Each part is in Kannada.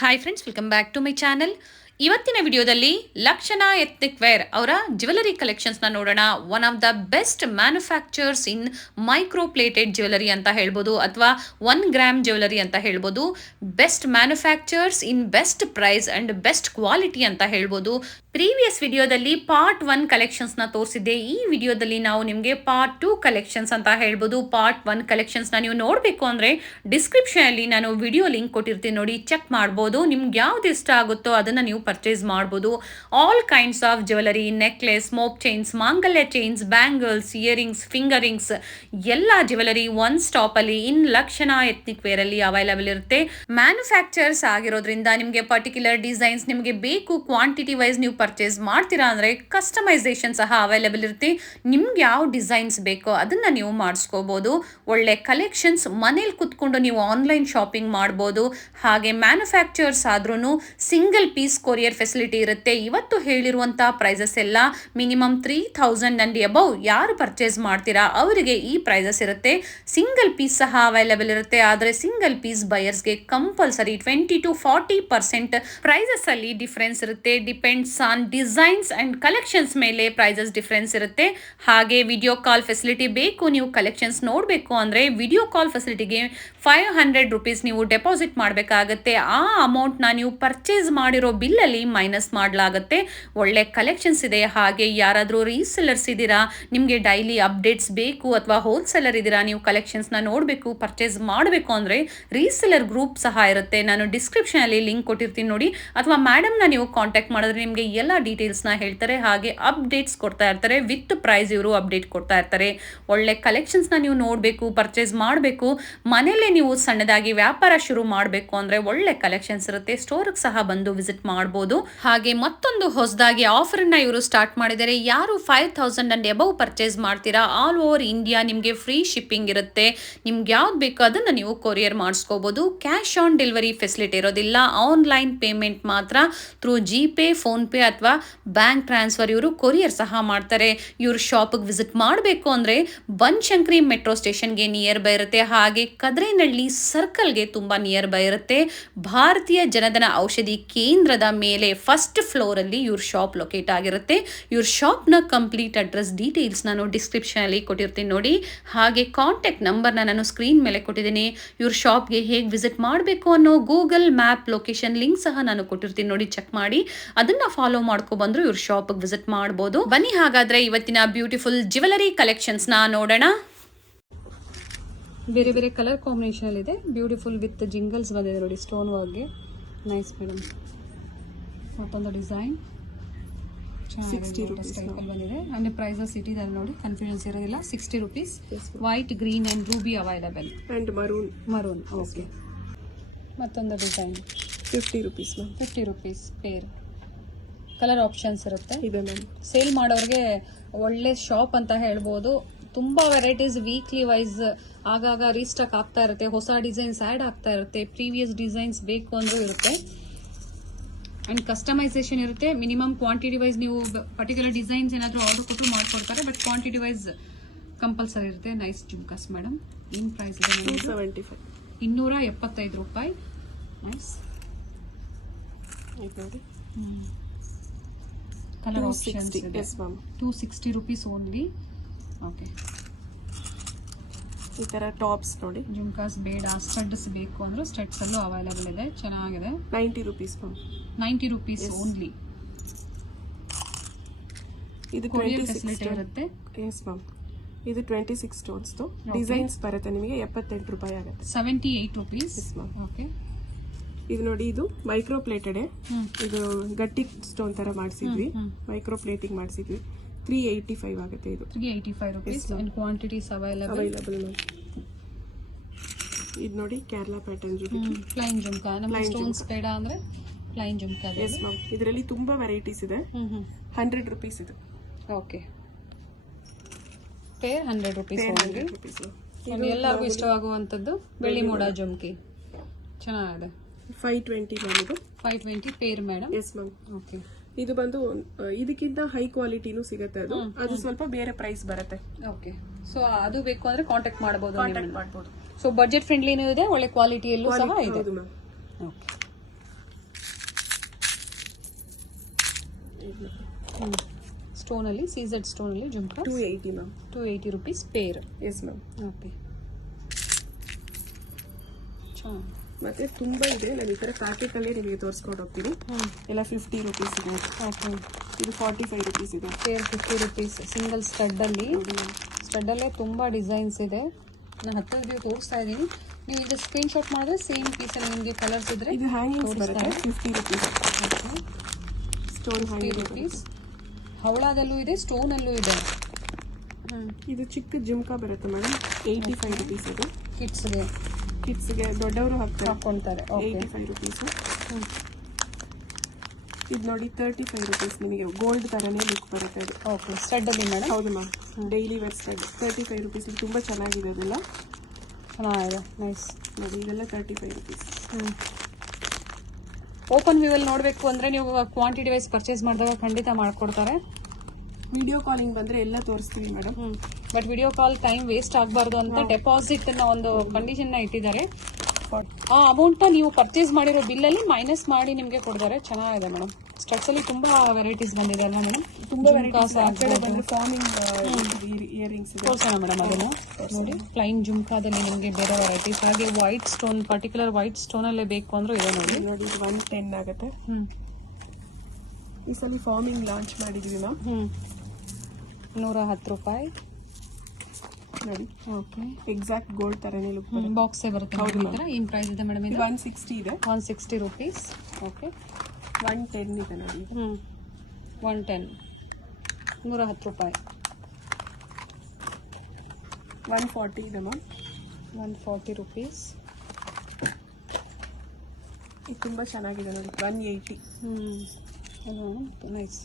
Hi friends, welcome back to my channel. ಇವತ್ತಿನ ವಿಡಿಯೋದಲ್ಲಿ ಲಕ್ಷಣ ಎಥ್ನಿಕ್ ವೇರ್ ಅವರ ಜ್ಯುವೆಲರಿ ಕಲೆಕ್ಷನ್ಸ್ನ ನೋಡೋಣ. One of the best manufactures in micro plated jewellery ಅಂತ ಹೇಳ್ಬೋದು, ಅಥವಾ 1 ಗ್ರಾಮ್ ಜ್ಯುವೆಲರಿ ಅಂತ ಹೇಳ್ಬೋದು. Best manufactures in best price and best quality ಅಂತ ಹೇಳ್ಬೋದು. ಪ್ರೀವಿಯಸ್ ವಿಡಿಯೋದಲ್ಲಿ ಪಾರ್ಟ್ 1 ಕಲೆಕ್ಷನ್ಸ್ನ ತೋರಿಸಿದ್ದೆ. ಈ ವಿಡಿಯೋದಲ್ಲಿ ನಾವು ನಿಮಗೆ ಪಾರ್ಟ್ 2 ಕಲೆಕ್ಷನ್ಸ್ ಅಂತ ಹೇಳ್ಬೋದು. ಪಾರ್ಟ್ 1 ಕಲೆಕ್ಷನ್ಸ್ನ ನೀವು ನೋಡಬೇಕು ಅಂದರೆ ಡಿಸ್ಕ್ರಿಪ್ಷನಲ್ಲಿ ನಾನು ವಿಡಿಯೋ ಲಿಂಕ್ ಕೊಟ್ಟಿರ್ತೀನಿ, ನೋಡಿ ಚೆಕ್ ಮಾಡ್ಬೋದು. ನಿಮ್ಗೆ ಯಾವ್ದು ಇಷ್ಟ ಆಗುತ್ತೋ ಅದನ್ನು ನೀವು ಪರ್ಚೇಸ್ ಮಾಡ್ಬೋದು. All kinds of jewellery, necklace, smoke chains, ಮಾಂಗಲ್ಯ ಚೈನ್ಸ್, ಬ್ಯಾಂಗಲ್ಸ್, ಇಯರಿಂಗ್ಸ್, ಫಿಂಗರಿಂಗ್ಸ್, ಎಲ್ಲ ಜ್ಯುವೆಲರಿ ಒನ್ ಸ್ಟಾಪಲ್ಲಿ ಇನ್ ಲಕ್ಷಣ ಎಥ್ನಿಕ್ ವೇರಲ್ಲಿ ಅವೈಲಬಲ್ ಇರುತ್ತೆ. ಮ್ಯಾನುಫ್ಯಾಕ್ಚರ್ಸ್ ಆಗಿರೋದ್ರಿಂದ ನಿಮಗೆ ಪರ್ಟಿಕ್ಯುಲರ್ ಡಿಸೈನ್ಸ್ ನಿಮಗೆ ಬೇಕು, ಕ್ವಾಂಟಿಟಿ ವೈಸ್ ನೀವು ಪರ್ಚೇಸ್ ಮಾಡ್ತೀರಾ ಅಂದರೆ ಕಸ್ಟಮೈಸೇಷನ್ ಸಹ ಅವೈಲಬಲ್ ಇರುತ್ತೆ. ನಿಮ್ಗೆ ಯಾವ ಡಿಸೈನ್ಸ್ ಬೇಕೋ ಅದನ್ನು ನೀವು ಮಾಡಿಸ್ಕೋಬೋದು. ಒಳ್ಳೆ ಕಲೆಕ್ಷನ್ಸ್, ಮನೇಲಿ ಕುತ್ಕೊಂಡು ನೀವು ಆನ್ಲೈನ್ ಶಾಪಿಂಗ್ ಮಾಡ್ಬೋದು. ಹಾಗೆ ಮ್ಯಾನುಫ್ಯಾಕ್ಚರ್ಸ್ ಆದ್ರೂ ಸಿಂಗಲ್ ಪೀಸ್ ಕೊರಿಯರ್ ಫೆಸಿಲಿಟಿ ಇರುತ್ತೆ. ಇವತ್ತು ಹೇಳಿರುವಂಥ ಪ್ರೈಸಸ್ ಎಲ್ಲ ಮಿನಿಮಮ್ 3000 ಅಂಡ್ ಅಬೌವ್ ಯಾರು ಪರ್ಚೇಸ್ ಮಾಡ್ತೀರಾ ಅವರಿಗೆ ಈ ಪ್ರೈಸಸ್ ಇರುತ್ತೆ. ಸಿಂಗಲ್ ಪೀಸ್ ಸಹ ಅವೈಲಬಲ್ ಇರುತ್ತೆ. ಆದರೆ ಸಿಂಗಲ್ ಪೀಸ್ ಬಯರ್ಸ್ಗೆ ಕಂಪಲ್ಸರಿ 20 to 40% ಪ್ರೈಸಸ್ ಅಲ್ಲಿ ಡಿಫ್ರೆನ್ಸ್ ಇರುತ್ತೆ. Depends on designs and collections ಮೇಲೆ ಪ್ರೈಸಸ್ ಡಿಫ್ರೆನ್ಸ್ ಇರುತ್ತೆ. ಹಾಗೆ ವಿಡಿಯೋ ಕಾಲ್ ಫೆಸಿಲಿಟಿ ಬೇಕು, ನೀವು ಕಲೆಕ್ಷನ್ಸ್ ನೋಡಬೇಕು ಅಂದರೆ ವಿಡಿಯೋ ಕಾಲ್ ಫೆಸಿಲಿಟಿಗೆ 500 ರೂಪೀಸ್ ನೀವು ಡೆಪಾಸಿಟ್ ಮಾಡಬೇಕಾಗತ್ತೆ. ಆ ಅಮೌಂಟ್ನ ನೀವು ಪರ್ಚೇಸ್ ಮಾಡಿರೋ ಬಿಲ್ಲಲ್ಲಿ ಮೈನಸ್ ಮಾಡಲಾಗುತ್ತೆ. ಒಳ್ಳೆ ಕಲೆಕ್ಷನ್ಸ್ ಇದೆ. ಹಾಗೆ ಯಾರಾದರೂ ರೀಸೆಲ್ಲರ್ಸ್ ಇದ್ದೀರಾ, ನಿಮಗೆ ಡೈಲಿ ಅಪ್ಡೇಟ್ಸ್ ಬೇಕು, ಅಥವಾ ಹೋಲ್ಸೇಲರ್ ಇದ್ದೀರಾ, ನೀವು ಕಲೆಕ್ಷನ್ಸ್ನ ನೋಡಬೇಕು, ಪರ್ಚೇಸ್ ಮಾಡಬೇಕು ಅಂದರೆ ರೀಸೆಲ್ಲರ್ ಗ್ರೂಪ್ ಸಹ ಇರುತ್ತೆ. ನಾನು ಡಿಸ್ಕ್ರಿಪ್ಷನಲ್ಲಿ ಲಿಂಕ್ ಕೊಟ್ಟಿರ್ತೀನಿ ನೋಡಿ, ಅಥವಾ ಮೇಡಮ್ನ ನೀವು ಕಾಂಟ್ಯಾಕ್ಟ್ ಮಾಡಿದ್ರೆ ನಿಮಗೆ ಎಲ್ಲ ಡೀಟೇಲ್ಸ್ನ ಹೇಳ್ತಾರೆ. ಹಾಗೆ ಅಪ್ಡೇಟ್ಸ್ ಕೊಡ್ತಾ ಇರ್ತಾರೆ, ವಿತ್ ಪ್ರೈಸ್ ಇವರು ಅಪ್ಡೇಟ್ ಕೊಡ್ತಾ ಇರ್ತಾರೆ. ಒಳ್ಳೆ ಕಲೆಕ್ಷನ್ಸ್ನ ನೀವು ನೋಡಬೇಕು, ಪರ್ಚೇಸ್ ಮಾಡಬೇಕು, ಮನೇಲೆ ನೀವು ಸಣ್ಣದಾಗಿ ವ್ಯಾಪಾರ ಶುರು ಮಾಡಬೇಕು ಅಂದರೆ ಒಳ್ಳೆ ಕಲೆಕ್ಷನ್ಸ್ ಇರುತ್ತೆ. ಸ್ಟೋರ್ಗೆ ಸಹ ಬಂದು ವಿಸಿಟ್ ಮಾಡ್ಬೋದು. ಹಾಗೆ ಮತ್ತೊಂದು ಹೊಸದಾಗಿ ಆಫರ್ನ ಇವರು ಸ್ಟಾರ್ಟ್ ಮಾಡಿದ್ದಾರೆ. ಯಾರು 5000 ಅಂಡ್ ಅಬೌವ್ ಪರ್ಚೇಸ್ ಮಾಡ್ತೀರಾ ಆಲ್ ಓವರ್ ಇಂಡಿಯಾ ನಿಮಗೆ ಫ್ರೀ ಶಿಪ್ಪಿಂಗ್ ಇರುತ್ತೆ. ನಿಮ್ಗೆ ಯಾವ್ದು ಬೇಕೋ ಅದನ್ನು ನೀವು ಕೊರಿಯರ್ ಮಾಡಿಸ್ಕೋಬೋದು. ಕ್ಯಾಶ್ ಆನ್ ಡೆಲಿವರಿ ಫೆಸಿಲಿಟಿ ಇರೋದಿಲ್ಲ, ಆನ್ಲೈನ್ ಪೇಮೆಂಟ್ ಮಾತ್ರ. ಥ್ರೂ ಜಿಪೇ, ಫೋನ್ಪೇ ಅಥವಾ ಬ್ಯಾಂಕ್ ಟ್ರಾನ್ಸ್ಫರ್ ಇವರು ಕೊರಿಯರ್ ಸಹ ಮಾಡ್ತಾರೆ. ಇವ್ರ ಶಾಪಿಗೆ ವಿಸಿಟ್ ಮಾಡಬೇಕು ಅಂದರೆ ಬನಶಂಕರಿ ಮೆಟ್ರೋ ಸ್ಟೇಷನ್ಗೆ ನಿಯರ್ ಬೈ ಇರುತ್ತೆ. ಹಾಗೆ ಕದ್ರೇನಹಳ್ಳಿ ಸರ್ಕಲ್ಗೆ ತುಂಬ ನಿಯರ್ ಬೈ ಇರುತ್ತೆ. ಭಾರತೀಯ ಜನಧನ ಔಷಧಿ ಕೇಂದ್ರದ ಮೇಲೆ ಫಸ್ಟ್ ಫ್ಲೋರಲ್ಲಿ ಇವ್ರ ಶಾಪ್ ಲೊಕೇಟ್ ಆಗಿರುತ್ತೆ. ಇವ್ರ ಶಾಪ್ನ ಕಂಪ್ಲೀಟ್ ಅಡ್ರೆಸ್ ಡೀಟೇಲ್ಸ್ ನಾನು ಡಿಸ್ಕ್ರಿಪ್ಷನಲ್ಲಿ ಕೊಟ್ಟಿರ್ತೀನಿ ನೋಡಿ. ಹಾಗೆ ಕಾಂಟ್ಯಾಕ್ಟ್ ನಂಬರ್ನ ನಾನು ಸ್ಕ್ರೀನ್ ಮೇಲೆ ಕೊಟ್ಟಿದ್ದೀನಿ. ಇವ್ರ ಶಾಪ್ಗೆ ಹೇಗೆ ವಿಸಿಟ್ ಮಾಡಬೇಕು ಅನ್ನೋ ಗೂಗಲ್ ಮ್ಯಾಪ್ ಲೊಕೇಶನ್ ಲಿಂಕ್ ಸಹ ನಾನು ಕೊಟ್ಟಿರ್ತೀನಿ ನೋಡಿ, ಚೆಕ್ ಮಾಡಿ. ಅದನ್ನ ಫಾಲೋ ಮಾಡ್ಕೊಬಂದ್ರು ಇವ್ರ ಶಾಪಿಗೆ ವಿಸಿಟ್ ಮಾಡ್ಬೋದು. ಬನ್ನಿ ಹಾಗಾದ್ರೆ ಇವತ್ತಿನ ಬ್ಯೂಟಿಫುಲ್ ಜ್ಯುವೆಲರಿ ಕಲೆಕ್ಷನ್ಸ್ನ ನೋಡೋಣ. ಬೇರೆ ಬೇರೆ ಕಲರ್ ಕಾಂಬಿನೇಷನ್ ಇದೆ. ಬ್ಯೂಟಿಫುಲ್ ವಿತ್ ಜಿಂಗಲ್ಸ್ ಬಂದಿದೆ ನೋಡಿ, ಸ್ಟೋನ್ ವರ್ಕ್ಗೆ. Nice madam. ಮತ್ತೊಂದು ಡಿಸೈನ್ 60 ರೂಪೀಸ್ ಬಂದಿದೆ. ಅಂಡ್ ಪ್ರೈಸಸ್ ಇಟ್ಟಿದ್ದಾರೆ ನೋಡಿ, ಕನ್ಫ್ಯೂಷನ್ಸ್ ಇರೋದಿಲ್ಲ. 60 rupees. White, green and ruby available. And maroon. Okay. ಮತ್ತೊಂದು design 50 rupees. 50 rupees pair. Colour options ಇರುತ್ತೆ. ಇದೆ ಮ್ಯಾಮ್. ಸೇಲ್ ಮಾಡೋರಿಗೆ ಒಳ್ಳೆ ಶಾಪ್ ಅಂತ ಹೇಳ್ಬೋದು. ತುಂಬಾ ವೆರೈಟೀಸ್ ವೀಕ್ಲಿ ವೈಸ್ ಆಗಾಗ ರೀಸ್ಟಾಕ್ ಆಗ್ತಾ ಇರುತ್ತೆ. ಹೊಸ ಡಿಸೈನ್ಸ್ ಆ್ಯಡ್ ಆಗ್ತಾ ಇರುತ್ತೆ. ಪ್ರೀವಿಯಸ್ ಡಿಸೈನ್ಸ್ ಬೇಕು ಅಂದ್ರೂ ಇರುತ್ತೆ. ಅಂಡ್ ಕಸ್ಟಮೈಸೇಷನ್ ಇರುತ್ತೆ. ಮಿನಿಮಮ್ ಕ್ವಾಂಟಿಟಿ ವೈಸ್ ನೀವು ಪರ್ಟಿಕ್ಯುಲರ್ ಡಿಸೈನ್ಸ್ ಏನಾದರೂ ಆರ್ಡರ್ ಕೊಟ್ಟು ಮಾಡ್ಕೊಡ್ತಾರೆ, ಬಟ್ ಕ್ವಾಂಟಿಟಿ ವೈಸ್ ಕಂಪಲ್ಸರಿ ಇರುತ್ತೆ. Nice jhumkas madam. ಏನು ಪ್ರೈಸ್ ಇದೆ? 275 ರೂಪಾಯಿ. ನೈಸ್. ಕಲರ್ ಆಪ್ಷನ್ಸ್ ಇದೆ. 260 ರೂಪೀಸ್ ಓನ್ಲಿ. ಓಕೆ. ಈ ತರ ಟಾಪ್ಸ್ ನೋಡಿ, ಜುಮ್ಕಾಸ್ ಬೇಡ, ಸ್ಟಡ್ಸ್ ಬೇಕು ಅಂದ್ರೆ ಸ್ಟಡ್ಸ್ ಅಲ್ಲೂ ಅವೈಲಬಲ್ ಇದೆ. ಚೆನ್ನಾಗಿದೆ. 90 ರೂಪೀಸ್. 90 rupees only. ಇದು ಕೊರಿಯರ್ ಫೆಸಿಲಿಟಿ ಇರುತ್ತೆ. Yes ma'am. ಇದು 26 ಸ್ಟೋನ್ಸ್ ಡಿಸೈನ್ಸ್ ಬರುತ್ತೆ. ನಿಮಗೆ 78 ರೂಪಾಯಿ ಆಗುತ್ತೆ. 78 ರೂಪೀಸ್. ಓಕೆ. ಇದು ನೋಡಿ, ಇದು ಮೈಕ್ರೋ ಪ್ಲೇಟೆಡ್. ಇದು ಗಟ್ಟಿ ಸ್ಟೋನ್ ತರ ಮಾಡಿಸಿದ್ವಿ, ಮೈಕ್ರೋ ಪ್ಲೇಟಿಂಗ್ ಮಾಡಿಸಿದ್ವಿ. 385 ಆಗುತ್ತೆ. ಇದು 385 ರೂಪೀಸ್. And quantities available. ಇದು ನೋಡಿ, ಕೇರಳ ಪ್ಯಾಟರ್ನ್ ಜುಮ್ಕಿ, ಪ್ಲೈನ್ ಜುಮ್ಕಾ. ನಮಗೆ ಸ್ಟೋನ್ಸ್ ಬೇಡ ಅಂದ್ರೆ ಪ್ಲೈನ್ ಜುಮ್ಕಾ. Yes ma'am. ಇದರಲ್ಲಿ ತುಂಬಾ ವೆರೈಟೀಸ್ ಇದೆ. 100 ರೂಪೀಸ್ ಇದು. ಓಕೆ. Pair 100 rupees. ಎಲ್ಲರಿಗೂ ಇಷ್ಟವಾಗುವಂಥದ್ದು ಬೆಳ್ಳಿ ಮೋಡ ಜುಮ್ಕಿ. ಚೆನ್ನಾಗಿದೆ. 520 ಮ್ಯಾಮ್. ಇದು 520 pair madam. Yes ma'am. Okay. ಇದು ಬಂದು ಇದಕ್ಕಿಂತ ಹೈ ಕ್ವಾಲಿಟಿನೂ ಸಿಗುತ್ತೆ. ಅದು ಸ್ವಲ್ಪ ಬೇರೆ ಪ್ರೈಸ್ ಬರುತ್ತೆ. ಓಕೆ. ಸೊ ಅದು ಬೇಕು ಅಂದ್ರೆ ಕಾಂಟ್ಯಾಕ್ಟ್ ಮಾಡಬಹುದು. ಸೊ ಬಜೆಟ್ ಫ್ರೆಂಡ್ಲಿನೂ ಇದೆ, ಒಳ್ಳೆ ಕ್ವಾಲಿಟಿಯಲ್ಲೂ ಸಹ ಇದೆ. ಓಕೆ. ಸ್ಟೋನಲ್ಲಿ ಸೀಸೆಡ್ ಸ್ಟೋನಲ್ಲಿ jhumka 280 ma'am. 280 rupees pair. Yes ma'am. Okay. ಮತ್ತೆ ತುಂಬಾ ಇದೆ, ನಾನು ಈ ಥರ ಪ್ಯಾಕೆಟಲ್ಲೇ ನಿಮಗೆ ತೋರಿಸ್ಕೊಂಡು ಹೋಗ್ತೀನಿ. ಎಲ್ಲ 50 rupees ಇದೆ. ಓಕೆ. ಇದು 45 rupees ಇದೆ. Pair 50 rupees. ಸಿಂಗಲ್ ಸ್ಟಡ್ಡಲ್ಲಿ, ಸ್ಟಡ್ಡಲ್ಲೇ ತುಂಬ ಡಿಸೈನ್ಸ್ ಇದೆ. ನಾನು ಹತ್ತಿರ ತೋರಿಸ್ತಾ ಇದ್ದೀನಿ. ನೀವು ಇದು ಸ್ಕ್ರೀನ್ಶಾಟ್ ಮಾಡಿದ್ರೆ ಸೇಮ್ ಪೀಸಲ್ಲಿ ನಿಮಗೆ ಕಲರ್ಸ್ ಇದ್ರೆ ಇದು ಹ್ಯಾಂಗಿಂಗ್ಸ್ ಬರುತ್ತೆ 50 rupees. Stone 50 rupees. ಹವಳದಲ್ಲೂ ಇದೆ, ಸ್ಟೋನಲ್ಲೂ ಇದೆ. ಇದು ಚಿಕ್ಕ ಜುಮ್ಕಾ ಬರುತ್ತೆ ಮೇಡಮ್, 85 rupees ಇದು. ಕಿಡ್ಸ್ಗೆ ದೊಡ್ಡವರು ಹಾಕ್ಕೊಂತಾರೆ. 85 rupees. ಇದು ನೋಡಿ 35 rupees. ನಿಮಗೆ ಗೋಲ್ಡ್ ತರನೇ ಲುಕ್ ಬರುತ್ತೆ ಇದು. ಓಕೆ. ಸ್ಟಡ್ಡಲ್ಲಿ ಮೇಡಮ್? ಹೌದು ma'am, daily wear stud 35 rupees. ತುಂಬ ಚೆನ್ನಾಗಿದೆ ಅದೆಲ್ಲ. ಚೆನ್ನಾಗಿದೆ, ನೈಸ್. ನೋಡಿ ಇದೆಲ್ಲ 35 rupees. ಓಪನ್ ವ್ಯೂವಲ್ಲಿ ನೋಡಬೇಕು ಅಂದರೆ ನೀವು ಕ್ವಾಂಟಿಟಿ ವೈಸ್ ಪರ್ಚೇಸ್ ಮಾಡಿದಾಗ ಖಂಡಿತ ಮಾಡಿಕೊಡ್ತಾರೆ. ವಿಡಿಯೋ ಕಾಲಿಂಗ್ ಬಂದರೆ ಎಲ್ಲ ತೋರಿಸ್ತೀವಿ madam. But video call time waste ಆಗಬಾರ್ದು ಅಂತ ಡೆಪಾಸಿಟ್ ಒಂದು ಕಂಡೀಷನ್ ಇಟ್ಟಿದ್ದಾರೆ. ಆ ಅಮೌಂಟ್ ನೀವು ಪರ್ಚೇಸ್ ಮಾಡಿರೋ ಬಿಲ್ಲಲ್ಲಿ ಮೈನಸ್ ಮಾಡಿ ನಿಮಗೆ ಕೊಡ್ತಾರೆ. ಚೆನ್ನಾಗಿದೆ ಮೇಡಮ್. ಸ್ಟಡ್ಸ್ ಅಲ್ಲಿ ತುಂಬಾ ವೆರೈಟೀಸ್ ಬಂದಿದೆ ಅಲ್ಲ ಮೇಡಮ್? ತುಂಬಾ ಇಯರಿಂಗ್ಸ್ ಇದೆ. ತೋರಿಸೋಣ ಮೇಡಮ್ ಅದನ್ನು ನೋಡಿ. ಪ್ಲೈನ್ ಜುಮ್ಕಾದಲ್ಲಿ ನಿಮಗೆ ಬೇರೆ ವೆರೈಟೀಸ್, ಹಾಗೆ white stone, particular white stone ಅಲ್ಲೇ ಬೇಕು ಅಂದ್ರೂ ಇದೆ ನೋಡಿ. ನೋಡಿ 110 ಆಗುತ್ತೆ. ಈ ಸಲ ಫಾರ್ಮಿಂಗ್ ಲಾಂಚ್ ಮಾಡಿದೀವಿ ಮ್ಯಾಮ್. 110 ರೂಪಾಯಿ ನೋಡಿ. ಓಕೆ. ಎಕ್ಸಾಕ್ಟ್ ಗೋಲ್ಡ್ ತರನೇ ಲುಕ್ ಬಾಕ್ಸೇ ಬರುತ್ತೆ. ಹೌದು. ಏನು ಪ್ರೈಸ್ ಇದೆ ಮೇಡಮ್ ಇದು? 160 ಇದೆ. 160 rupees. ಓಕೆ. 110 ಇದೆ ನೋಡಿ. 110 110 ರೂಪಾಯಿ. 140 ಇದೆ ಮ್ಯಾಮ್. 140 rupees. ಇದು ತುಂಬ ಚೆನ್ನಾಗಿದೆ ನೋಡಿ. 180. ನೈಸ್.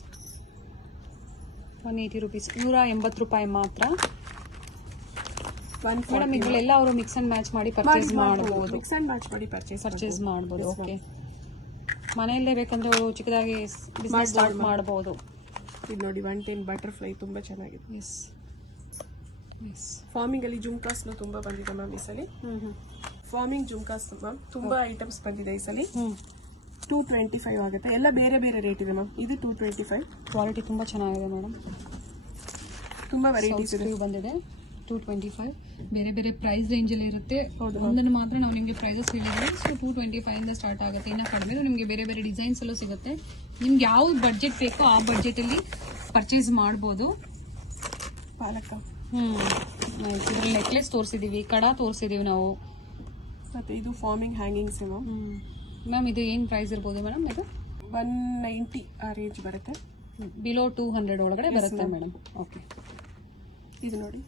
180 rupees. 180 ರೂಪಾಯಿ ಮಾತ್ರ ಮೇಡಮ್. ಇದೆಲ್ಲ ಅವರು ಮಿಕ್ಸ್ ಅಂಡ್ ಮ್ಯಾಚ್ ಮಾಡಿ ಪರ್ಚೇಸ್ ಮಾಡಬಹುದು. ಮಿಕ್ಸ್ ಅಂಡ್ ಮ್ಯಾಚ್ ಮಾಡಿ ಪರ್ಚೇಸ್ ಮಾಡಬಹುದು. ಓಕೆ. ಮನೆಯಲ್ಲೇ ಬೇಕಂದ್ರೆ ಅವರು ಚಿಕ್ಕದಾಗಿ ಬಿಸ್ನೆಸ್ ಸ್ಟಾರ್ಟ್ ಮಾಡಬಹುದು. ಇದು ನೋಡಿ 110 ಬಟರ್ಫ್ಲೈ ತುಂಬ ಚೆನ್ನಾಗಿದೆ. ಎಸ್. ಫಾರ್ಮಿಂಗ್ ಅಲ್ಲಿ ಜುಮ್ಕಾಸ್ನು ತುಂಬಾ ಬಂದಿದೆ ಮ್ಯಾಮ್ ಈ ಸಲ. ಫಾರ್ಮಿಂಗ್ ಜುಮ್ಕಾಸ್ ಮ್ಯಾಮ್ ತುಂಬಾ ಐಟಮ್ಸ್ ಬಂದಿದೆ ಈ ಸಲ. 225 ಆಗುತ್ತೆ. ಎಲ್ಲ ಬೇರೆ ಬೇರೆ ರೇಟ್ ಇದೆ ಮ್ಯಾಮ್. ಇದು 225. ಕ್ವಾಲಿಟಿ ತುಂಬಾ ಚೆನ್ನಾಗಿದೆ ಮೇಡಮ್. ತುಂಬಾ ವೆರೈಟೀಸ್ ಬಂದಿದೆ. 225 ಬೇರೆ ಬೇರೆ ಪ್ರೈಸ್ ರೇಂಜ್ ಅಲ್ಲಿ ಇರುತ್ತೆ. ಒಂದನ್ನು ಮಾತ್ರ ನಾವು ನಿಮಗೆ ಪ್ರೈಸಸ್ ಹೇಳಿದ್ರೆ. ಸೊ 225 ಇಂದ ಸ್ಟಾರ್ಟ್ ಆಗುತ್ತೆ. ಇನ್ನು ಕಡಿಮೆ ನಿಮಗೆ ಬೇರೆ ಬೇರೆ ಡಿಸೈನ್ಸ್ ಎಲ್ಲೂ ಸಿಗುತ್ತೆ. ನಿಮ್ಗೆ ಯಾವ ಬಡ್ಜೆಟ್ ಬೇಕೋ ಆ ಬಡ್ಜೆಟ್ ಅಲ್ಲಿ ಪರ್ಚೇಸ್ ಮಾಡ್ಬೋದು. ಪಾಲಕ ಇದ್ರಲ್ಲಿ ನೆಕ್ಲೆಸ್ ತೋರಿಸಿದೀವಿ, ಕಡ ತೋರಿಸಿದೀವಿ ನಾವು. ಮತ್ತೆ ಇದು ಫಾರ್ಮಿಂಗ್ ಹ್ಯಾಂಗಿಂಗ್ಸ್ ಮ್ಯಾಮ್. ಇದು ಏನು ಪ್ರೈಸ್ ಇರ್ಬೋದು ಮೇಡಮ್? ಇದು 190 ಆ ರೇಂಜ್ ಬರುತ್ತೆ. ಬಿಲೋ 200 ಒಳಗಡೆ ಬರುತ್ತೆ ಮೇಡಮ್. ಓಕೆ. ಇದು ನೋಡಿ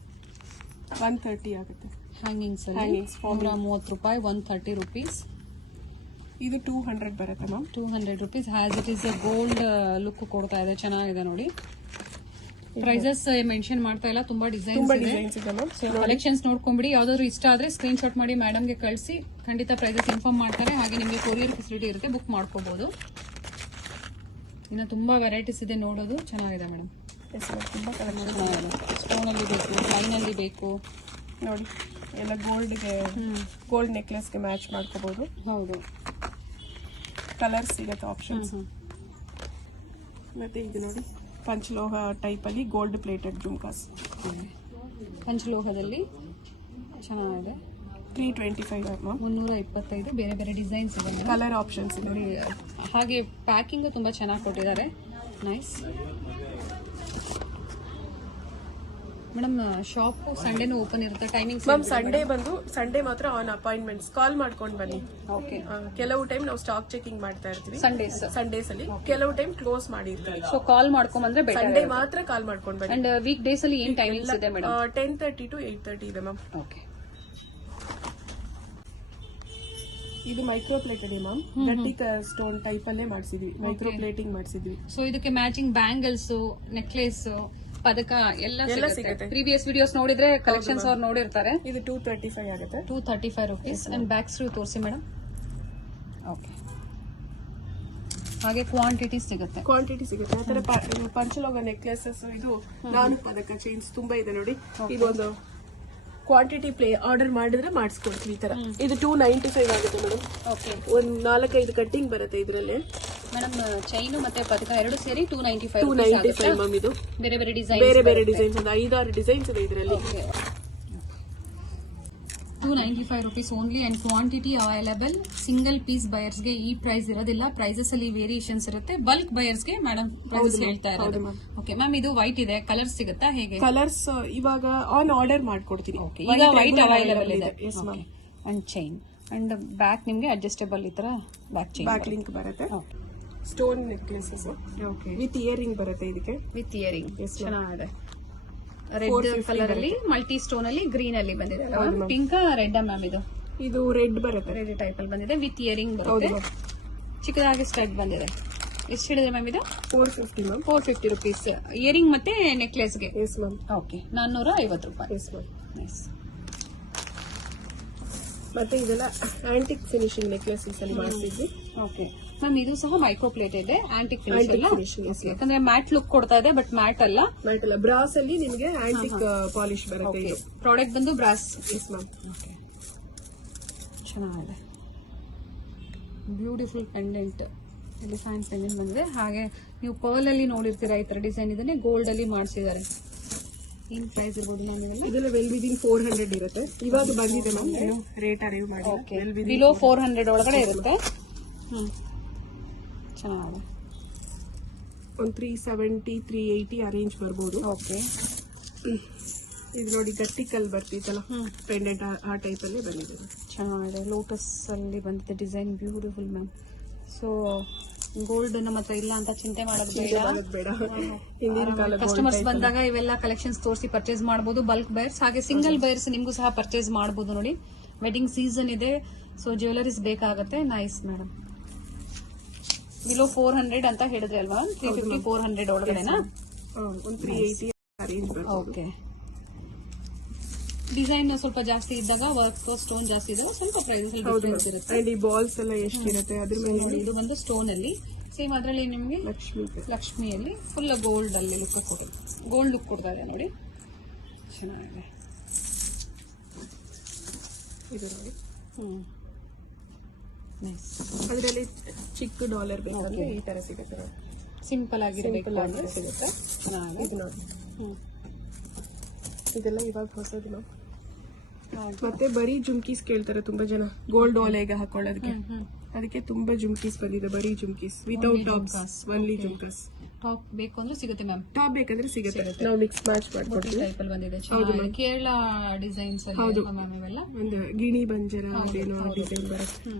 130 ಆಗುತ್ತೆ. ಹ್ಯಾಂಗಿಂಗ್ಸ್ 130 ರೂಪಾಯಿ. 130 rupees. ಇದು 200 ಬರುತ್ತೆ ma'am. 200 rupees. Has it is a gold look ಕೊಡ್ತಾ ಇದೆ. ಚೆನ್ನಾಗಿದೆ ನೋಡಿ. ಪ್ರೈಸಸ್ ಮೆನ್ಷನ್ ಮಾಡ್ತಾ ಇಲ್ಲ. ತುಂಬಾ ಡಿಸೈನ್ಸ್ ಇದೆ ಮ್ಯಾಮ್. So collections ನೋಡ್ಕೊಂಡ್ಬಿಡಿ. ಯಾವ್ದಾದ್ರು ಇಷ್ಟ ಆದ್ರೆ ಸ್ಕ್ರೀನ್ ಶಾಟ್ ಮಾಡಿ ಮೇಡಮ್ಗೆ ಕಳಿಸಿ. ಖಂಡಿತ ಪ್ರೈಸಸ್ ಇನ್ಫಾರ್ಮ್ ಮಾಡ್ತಾರೆ. ಹಾಗೆ ನಿಮಗೆ ಕೊರಿಯರ್ ಫೆಸಿಲಿಟಿ ಇರುತ್ತೆ, ಬುಕ್ ಮಾಡ್ಕೋಬಹುದು. ಇನ್ನು ತುಂಬಾ ವೆರೈಟೀಸ್ ಇದೆ ನೋಡೋದು. ಚೆನ್ನಾಗಿದೆ ಮೇಡಮ್. ತುಂಬಾ ಸ್ಟೋನಲ್ಲಿ ಬೇಕು, ಲೈನಲ್ಲಿ ಬೇಕು ನೋಡಿ. ಎಲ್ಲ ಗೋಲ್ಡ್ ನೆಕ್ಲೆಸ್ಗೆ ಮ್ಯಾಚ್ ಮಾಡ್ಕೋಬಹುದು. ಹೌದು. ಕಲರ್ಸ್ ಸಿಗುತ್ತೆ, ಆಪ್ಷನ್ಸ್. ಮತ್ತೆ ಇದು ನೋಡಿ ಪಂಚಲೋಹ ಟೈಪ್ ಅಲ್ಲಿ ಗೋಲ್ಡ್ ಪ್ಲೇಟೆಡ್ ಜುಮ್ಕಾಸ್. ಪಂಚಲೋಹದಲ್ಲಿ ಚೆನ್ನಾಗಿದೆ. 325 325. ಬೇರೆ ಬೇರೆ ಡಿಸೈನ್ಸ್ ಇದೆ, ಕಲರ್ ಆಪ್ಷನ್ಸ್ ಇದೆ. ಹಾಗೆ ಪ್ಯಾಕಿಂಗ್ ತುಂಬಾ ಚೆನ್ನಾಗಿ ಕೊಟ್ಟಿದ್ದಾರೆ. Nice madam. ಶಾಪ್ ಸಂಡೇನೂ ಓಪನ್ ಇರುತ್ತೆ. ಟೈಮಿಂಗ್ಸ್ ಮ್ಯಾಮ್ ಸಂಡೇ ಮಾತ್ರ ಆನ್ ಅಪಾಯಿಂಟ್ಮೆಂಟ್ಸ್. ಕಾಲ್ ಮಾಡ್ಕೊಂಡು ಬನ್ನಿ. ಓಕೆ. ಕೆಲವು ಟೈಮ್ ನಾವು ಸ್ಟಾಕ್ ಚೆಕಿಂಗ್ ಮಾಡ್ತಾ ಇರ್ತೀವಿ ಸಂಡೇಸ್ ಅಲ್ಲಿ. ಕೆಲವು ಟೈಮ್ ಕ್ಲೋಸ್ ಮಾಡಿರ್ತೀವಿ. ಸೊ ಕಾಲ್ ಮಾಡ್ಕೊಂಡ್ ಬಂದ್ರೆ ಸಂಡೇ ಮಾತ್ರ ಕಾಲ್ ಮಾಡ್ಕೊಂಡು ಬನ್ನಿ. ಅಂಡ್ ವೀಕ್ ಡೇಸ್ ಅಲ್ಲಿ ಏನ್ ಟೈಮಿಂಗ್ಸ್ ಇದೆ ಮೇಡಮ್? 10:30 to 8:30 ಇದೆ ಮ್ಯಾಮ್. ಓಕೆ. ಇದು ಮೈಕ್ರೋ ಪ್ಲೇಟೆಡ್ ಮ್ಯಾಮ್. ಗಟ್ಟಿ ಸ್ಟೋನ್ ಟೈಪ್ ಅಲ್ಲೇ ಮಾಡಿಸಿದ್ವಿ, ಮೈಕ್ರೋ ಪ್ಲೇಟಿಂಗ್ ಮಾಡಿಸಿದ್ವಿ. ಸೊ ಇದಕ್ಕೆ ಮ್ಯಾಚಿಂಗ್ ಬ್ಯಾಂಗಲ್ಸ್, ನೆಕ್ಲೆಸ್, ಪದಕ ಎಲ್ಲ ಸಿಗುತ್ತೆ. ಪ್ರೀವಿಯಸ್ ವಿಡಿಯೋಸ್ ನೋಡಿದ್ರೆ ಕಲೆಕ್ಷನ್ಸ್ ಅವ್ರು ನೋಡಿರ್ತಾರೆ. ಇದು 235 ಆಗುತ್ತೆ. 235 rupees. ಅಂಡ್ ಬ್ಯಾಕ್ ಸ್ಲೀವ್ ತೋರಿಸಿ ಮೇಡಮ್. ಓಕೆ. ಹಾಗೆ ಕ್ವಾಂಟಿಟಿ ಸಿಗುತ್ತೆ. ಆತರ ಪಂಚಲೋಹ ನೆಕ್ಲೆಸಸ್. ಇದು 4 ಪದಕ ಚೈನ್ಸ್ ತುಂಬಾ ಇದೆ ನೋಡಿ. ಇದೊಂದು ಕ್ವಾಂಟಿಟಿ ಆರ್ಡರ್ ಮಾಡಿದ್ರೆ ಮಾಡಿಸ್ಕೊಡ್ತೀವಿ ಈ ತರ. ಇದು 295 ಆಗುತ್ತೆ ಮೇಡಮ್. ಓಕೆ ಒಂದ್ 4-5 ಕಟ್ಟಿಂಗ್ ಬರುತ್ತೆ ಇದರಲ್ಲಿ. ಮೇಡಮ್ ಚೈನು ಮತ್ತೆ ಪದಕ ಎರಡು ಸೇರಿ 295 295 ಮ್ಯಾಮ್. ಇದು ಬೇರೆ ಬೇರೆ ಡಿಸೈನ್ ಬೇರೆ ಡಿಸೈನ್ಸ್, ಒಂದು 5-6 ಡಿಸೈನ್ಸ್ ಇದೆ ಇದರಲ್ಲಿ. 295 rupees only and quantity available. Single piece buyers ಗೆ ಈ ಪ್ರೈಸ್ ಇರೋದಿಲ್ಲ, ಪ್ರೈಸಸ್ ಅಲ್ಲಿ ವೇರಿಯೇಷನ್ಸ್ ಇರುತ್ತೆ. ಬಲ್ಕ್ ಬಯರ್ಸ್ ಗೆ ಮೇಡಮ್ ಪ್ರೈಸಸ್ ಹೇಳ್ತಾ ಇರೋದು. ಓಕೆ ಮ್ಯಾಮ್, ಇದು ವೈಟ್ ಇದೆ, ಕಲರ್ಸ್ ಸಿಗುತ್ತಾ ಹೇಗೆ? ಕಲರ್ಸ್ ಇವಾಗ ಆನ್ ಆರ್ಡರ್ ಮಾಡ್ಕೊಡ್ತೀನಿ. ಈಗ ವೈಟ್ ಅವೈಲೇಬಲ್ ಇದೆ. ಅಂಡ್ ಚೈನ್ ಅಂಡ್ ಬ್ಯಾಕ್ ನಿಮ್ಗೆ ಅಡ್ಜಸ್ಟೇಬಲ್ ಈ ತರ ಬ್ಯಾಕ್ ಚೈನ್, ಬ್ಯಾಕ್ ಲಿಂಕ್ ಬರುತ್ತೆ. ಸ್ಟೋನ್ ನೆಕ್ಲೆಸಸ್ ವಿತ್ ಇಯರಿಂಗ್ ಬರುತ್ತೆ ಇದಕ್ಕೆ. ವಿತ್ ಇಯರಿಂಗ್ ಚೆನ್ನಾಗಿದೆ. ರೆಡ್ ಕಲರ್ ಅಲ್ಲಿ ಮಲ್ಟಿ ಸ್ಟೋನ್ ಅಲ್ಲಿ ಗ್ರೀನ್ ಅಲ್ಲಿ ಬಂದಿದೆ. Pink red ma'am? ಇದು ರೆಡ್ ಬರುತ್ತೆ, ರೆಡ್ ಟೈಪ್ ಅಲ್ಲಿ ಬಂದಿದೆ ವಿತ್ ಇಯರಿಂಗ್ ಬರುತ್ತೆ. ಚಿಕ್ಕದಾಗಿ ಸ್ಟಡ್ ಬಂದಿದೆ. ಎಷ್ಟು ಹೇಳಿದ್ರೆ ಮ್ಯಾಮ್ ಇದು? 450 ಮ್ಯಾಮ್. 450 rupees ಇಯರಿಂಗ್ ಮತ್ತೆ ನೆಕ್ಲೆಸ್ಗೆ. S ma'am. ಓಕೆ 450 ರೂಪಾಯಿ. Yes ma'am. ನೈಸ್. ಮತ್ತೆ ಇದೆಲ್ಲ ಆಂಟಿಕ್ ಫಿನಿಶಿಂಗ್ ನೆಕ್ಲೆಸಸ್ ಅಲ್ಲಿ ಮಾಡಿಸಿದ್ವಿ. ಓಕೆ ಮ್ಯಾಮ್, ಇದು ಸಹ ಮೈಕ್ರೋ ಪ್ಲೇಟ್ ಇದೆ, ಆಂಟಿಕ್ ಫಿನಿಶ್ ಅಲ್ಲ? ಫಿನಿಶಿಂಗ್ ಯಾಕಂದ್ರೆ ಮ್ಯಾಟ್ ಲುಕ್ ಕೊಡ್ತಾ ಇದೆ, ಬಟ್ ಮ್ಯಾಟ್ ಅಲ್ಲ. ಮ್ಯಾಟ್ ಅಲ್ಲ, ಬ್ರಾಸ್ ಅಲ್ಲಿ ನಿಮಗೆ ಆಂಟಿಕ್ ಪಾಲಿಶ್ ಬರುತ್ತೆ. ಇದು ಪ್ರಾಡಕ್ಟ್ ಬಂದು ಬ್ರಾಸ್. S ma'am. ಓಕೆ ಚೆನ್ನಾಗಿದೆ. ಬ್ಯೂಟಿಫುಲ್ ಪೆಂಡೆಂಟ್, ಡಿಸೈನ್ ಪೆಂಡೆಂಟ್ ಬಂದಿದೆ. ಹಾಗೆ ನೀವು ಪರ್ಲ್ ಅಲ್ಲಿ ನೋಡಿರ್ತೀರಾ ಈ ತರ ಡಿಸೈನ್, ಇದನ್ನೇ ಗೋಲ್ಡ್ ಅಲ್ಲಿ ಮಾಡಿಸಿದ್ದಾರೆ. ಏನ್ ಪ್ರೈಸ್ ಇರ್ಬೋದು ಮ್ಯಾಮ್ ಇದೆಲ್ಲ? ಇದೆಲ್ಲ ವೆಲ್ ವಿದಿನ್ 400 ಇರುತ್ತೆ. ಇವಾಗ ಬಂದಿದೆ ಮ್ಯಾಮ್, ರೇಟ್ ಅರಿವ್ ಮಾಡಿ. ಬಿಲೋ 400 ಒಳಗಡೆ ಇರುತ್ತೆ. ಚೆನ್ನಾಗಿದೆ. ಒಂದು 370 380 ಅರೇಂಜ್ ಬರ್ಬೋದು. ಓಕೆ, ಇದು ನೋಡಿ ಗಟ್ಟಿ ಕಲ್ ಬರ್ತಿತ್ತಲ್ಲ ಪೆಂಡೆಂಟ್, ಆ ಟೈಪ್ ಅಲ್ಲಿ ಬಂದಿದೆ. ಚೆನ್ನಾಗಿದೆ. ಲೋಟಸ್ ಅಲ್ಲಿ ಬಂದಿದೆ design, beautiful ma'am. So gold ನಮ್ಮ ಹತ್ರ ಇಲ್ಲ ಅಂತ ಚಿಂತೆ ಮಾಡೋದು ಬೇಡ. ಹಿಂದಿನ ಕಾಲ ಕಸ್ಟಮರ್ಸ್ ಬಂದಾಗ ಇವೆಲ್ಲ ಕಲೆಕ್ಷನ್ಸ್ ತೋರಿಸಿ ಪರ್ಚೇಸ್ ಮಾಡಬಹುದು. ಬಲ್ಕ್ ಬೈರ್ಸ್ ಹಾಗೆ ಸಿಂಗಲ್ ಬೈರ್ಸ್ ನಿಮ್ಗೂ ಸಹ ಪರ್ಚೇಸ್ ಮಾಡಬಹುದು. ನೋಡಿ, ವೆಡ್ಡಿಂಗ್ ಸೀಸನ್ ಇದೆ, ಸೊ ಜ್ಯುವೆಲರೀಸ್ ಬೇಕಾಗುತ್ತೆ. Nice madam. ಬಿಲೋ 400 ಅಂತ ಹೇಳಿದ್ರಿ ಅಲ್ವಾ? 350 400 ಒಳಗಡೆನಾ? ಒಂದು 380 ಅರೇಂಜ್ ಬರ್ಬೋದು. ಓಕೆ. ಡಿಸೈನ್ ಸ್ವಲ್ಪ ಜಾಸ್ತಿ ಇದ್ದಾಗ, ವರ್ಕ್ ಸ್ಟೋನ್ ಜಾಸ್ತಿ ಇದ್ದಾಗ ಸ್ವಲ್ಪ ಪ್ರೈಸ್ ಡಿಫರೆನ್ಸ್ ಇರುತ್ತೆ. ಅಂಡ್ ಈ ಬಾಲ್ಸ್ ಎಲ್ಲ ಎಷ್ಟಿರುತ್ತೆ ಅದ್ರ ಮೇಲೆ. ಇದು ಬಂದು ಸ್ಟೋನ್ ಅಲ್ಲಿ ಸೇಮ್, ಅದರಲ್ಲಿ ನಿಮಗೆ ಲಕ್ಷ್ಮಿಯಲ್ಲಿ ಫುಲ್ ಗೋಲ್ಡ್ ಅಲ್ಲಿ ಲುಕ್ ಕೊಡಿ, ಗೋಲ್ಡ್ ಲುಕ್ ಕೊಡ್ತಾ ಇದೆ ನೋಡಿ, ಚೆನ್ನಾಗಿದೆ. ಇದು ನೋಡಿ, ನೈಸ್. ಅದರಲ್ಲಿ ಚಿಕ್ಕ ಡಾಲರ್ ಬೇಕಂದ್ರೆ ಈ ತರ ಸಿಗುತ್ತೆ. ಸಿಂಪಲ್ ಆಗಿರಬೇಕು ಅಂದ್ರೆ ಸಿಗುತ್ತೆ. ಚೆನ್ನಾಗಿದೆ. ಇದು ನೋಡಿ, ಇದೆಲ್ಲ ಇವಾಗ ಹೊಸದು ನಾವು. ಮತ್ತೆ ಬರೀ ಜುಮ್ಕೀಸ್ ಕೇಳ್ತಾರೆ ತುಂಬಾ ಜನ, ಗೋಲ್ಡ್ ಓಲೆಗೆ ಹಾಕೊಳ್ಳೋದಕ್ಕೆ. ಅದಕ್ಕೆ ತುಂಬಾ ಜುಮ್ಕೀಸ್ ಬಂದಿದೆ, ಬರೀ jhumkis without tops, only jhumkas. Top ಬೇಕು ಅಂದ್ರೆ ಸಿಗುತ್ತೆ ಮ್ಯಾಮ್? ಟಾಪ್ ಬೇಕಂದ್ರೆ ಸಿಗುತ್ತೆ, ನಾವು ಮಿಕ್ಸ್ ಮ್ಯಾಚ್ ಮಾಡ್ಕೊಡ್ತೀವಿ. ಟೈಪ್ ಅಲ್ಲಿ ಬಂದಿದೆ, ಚೆನ್ನಾಗಿದೆ. ಕೇರಳ ಡಿಸೈನ್ಸ್ ಅಲ್ಲಿ ಮ್ಯಾಮ್ ಇವೆಲ್ಲ. ಒಂದು ಗಿಣಿ ಬಂಜರ ಅದೇನೋ ಡಿಸೈನ್ ಬರುತ್ತೆ.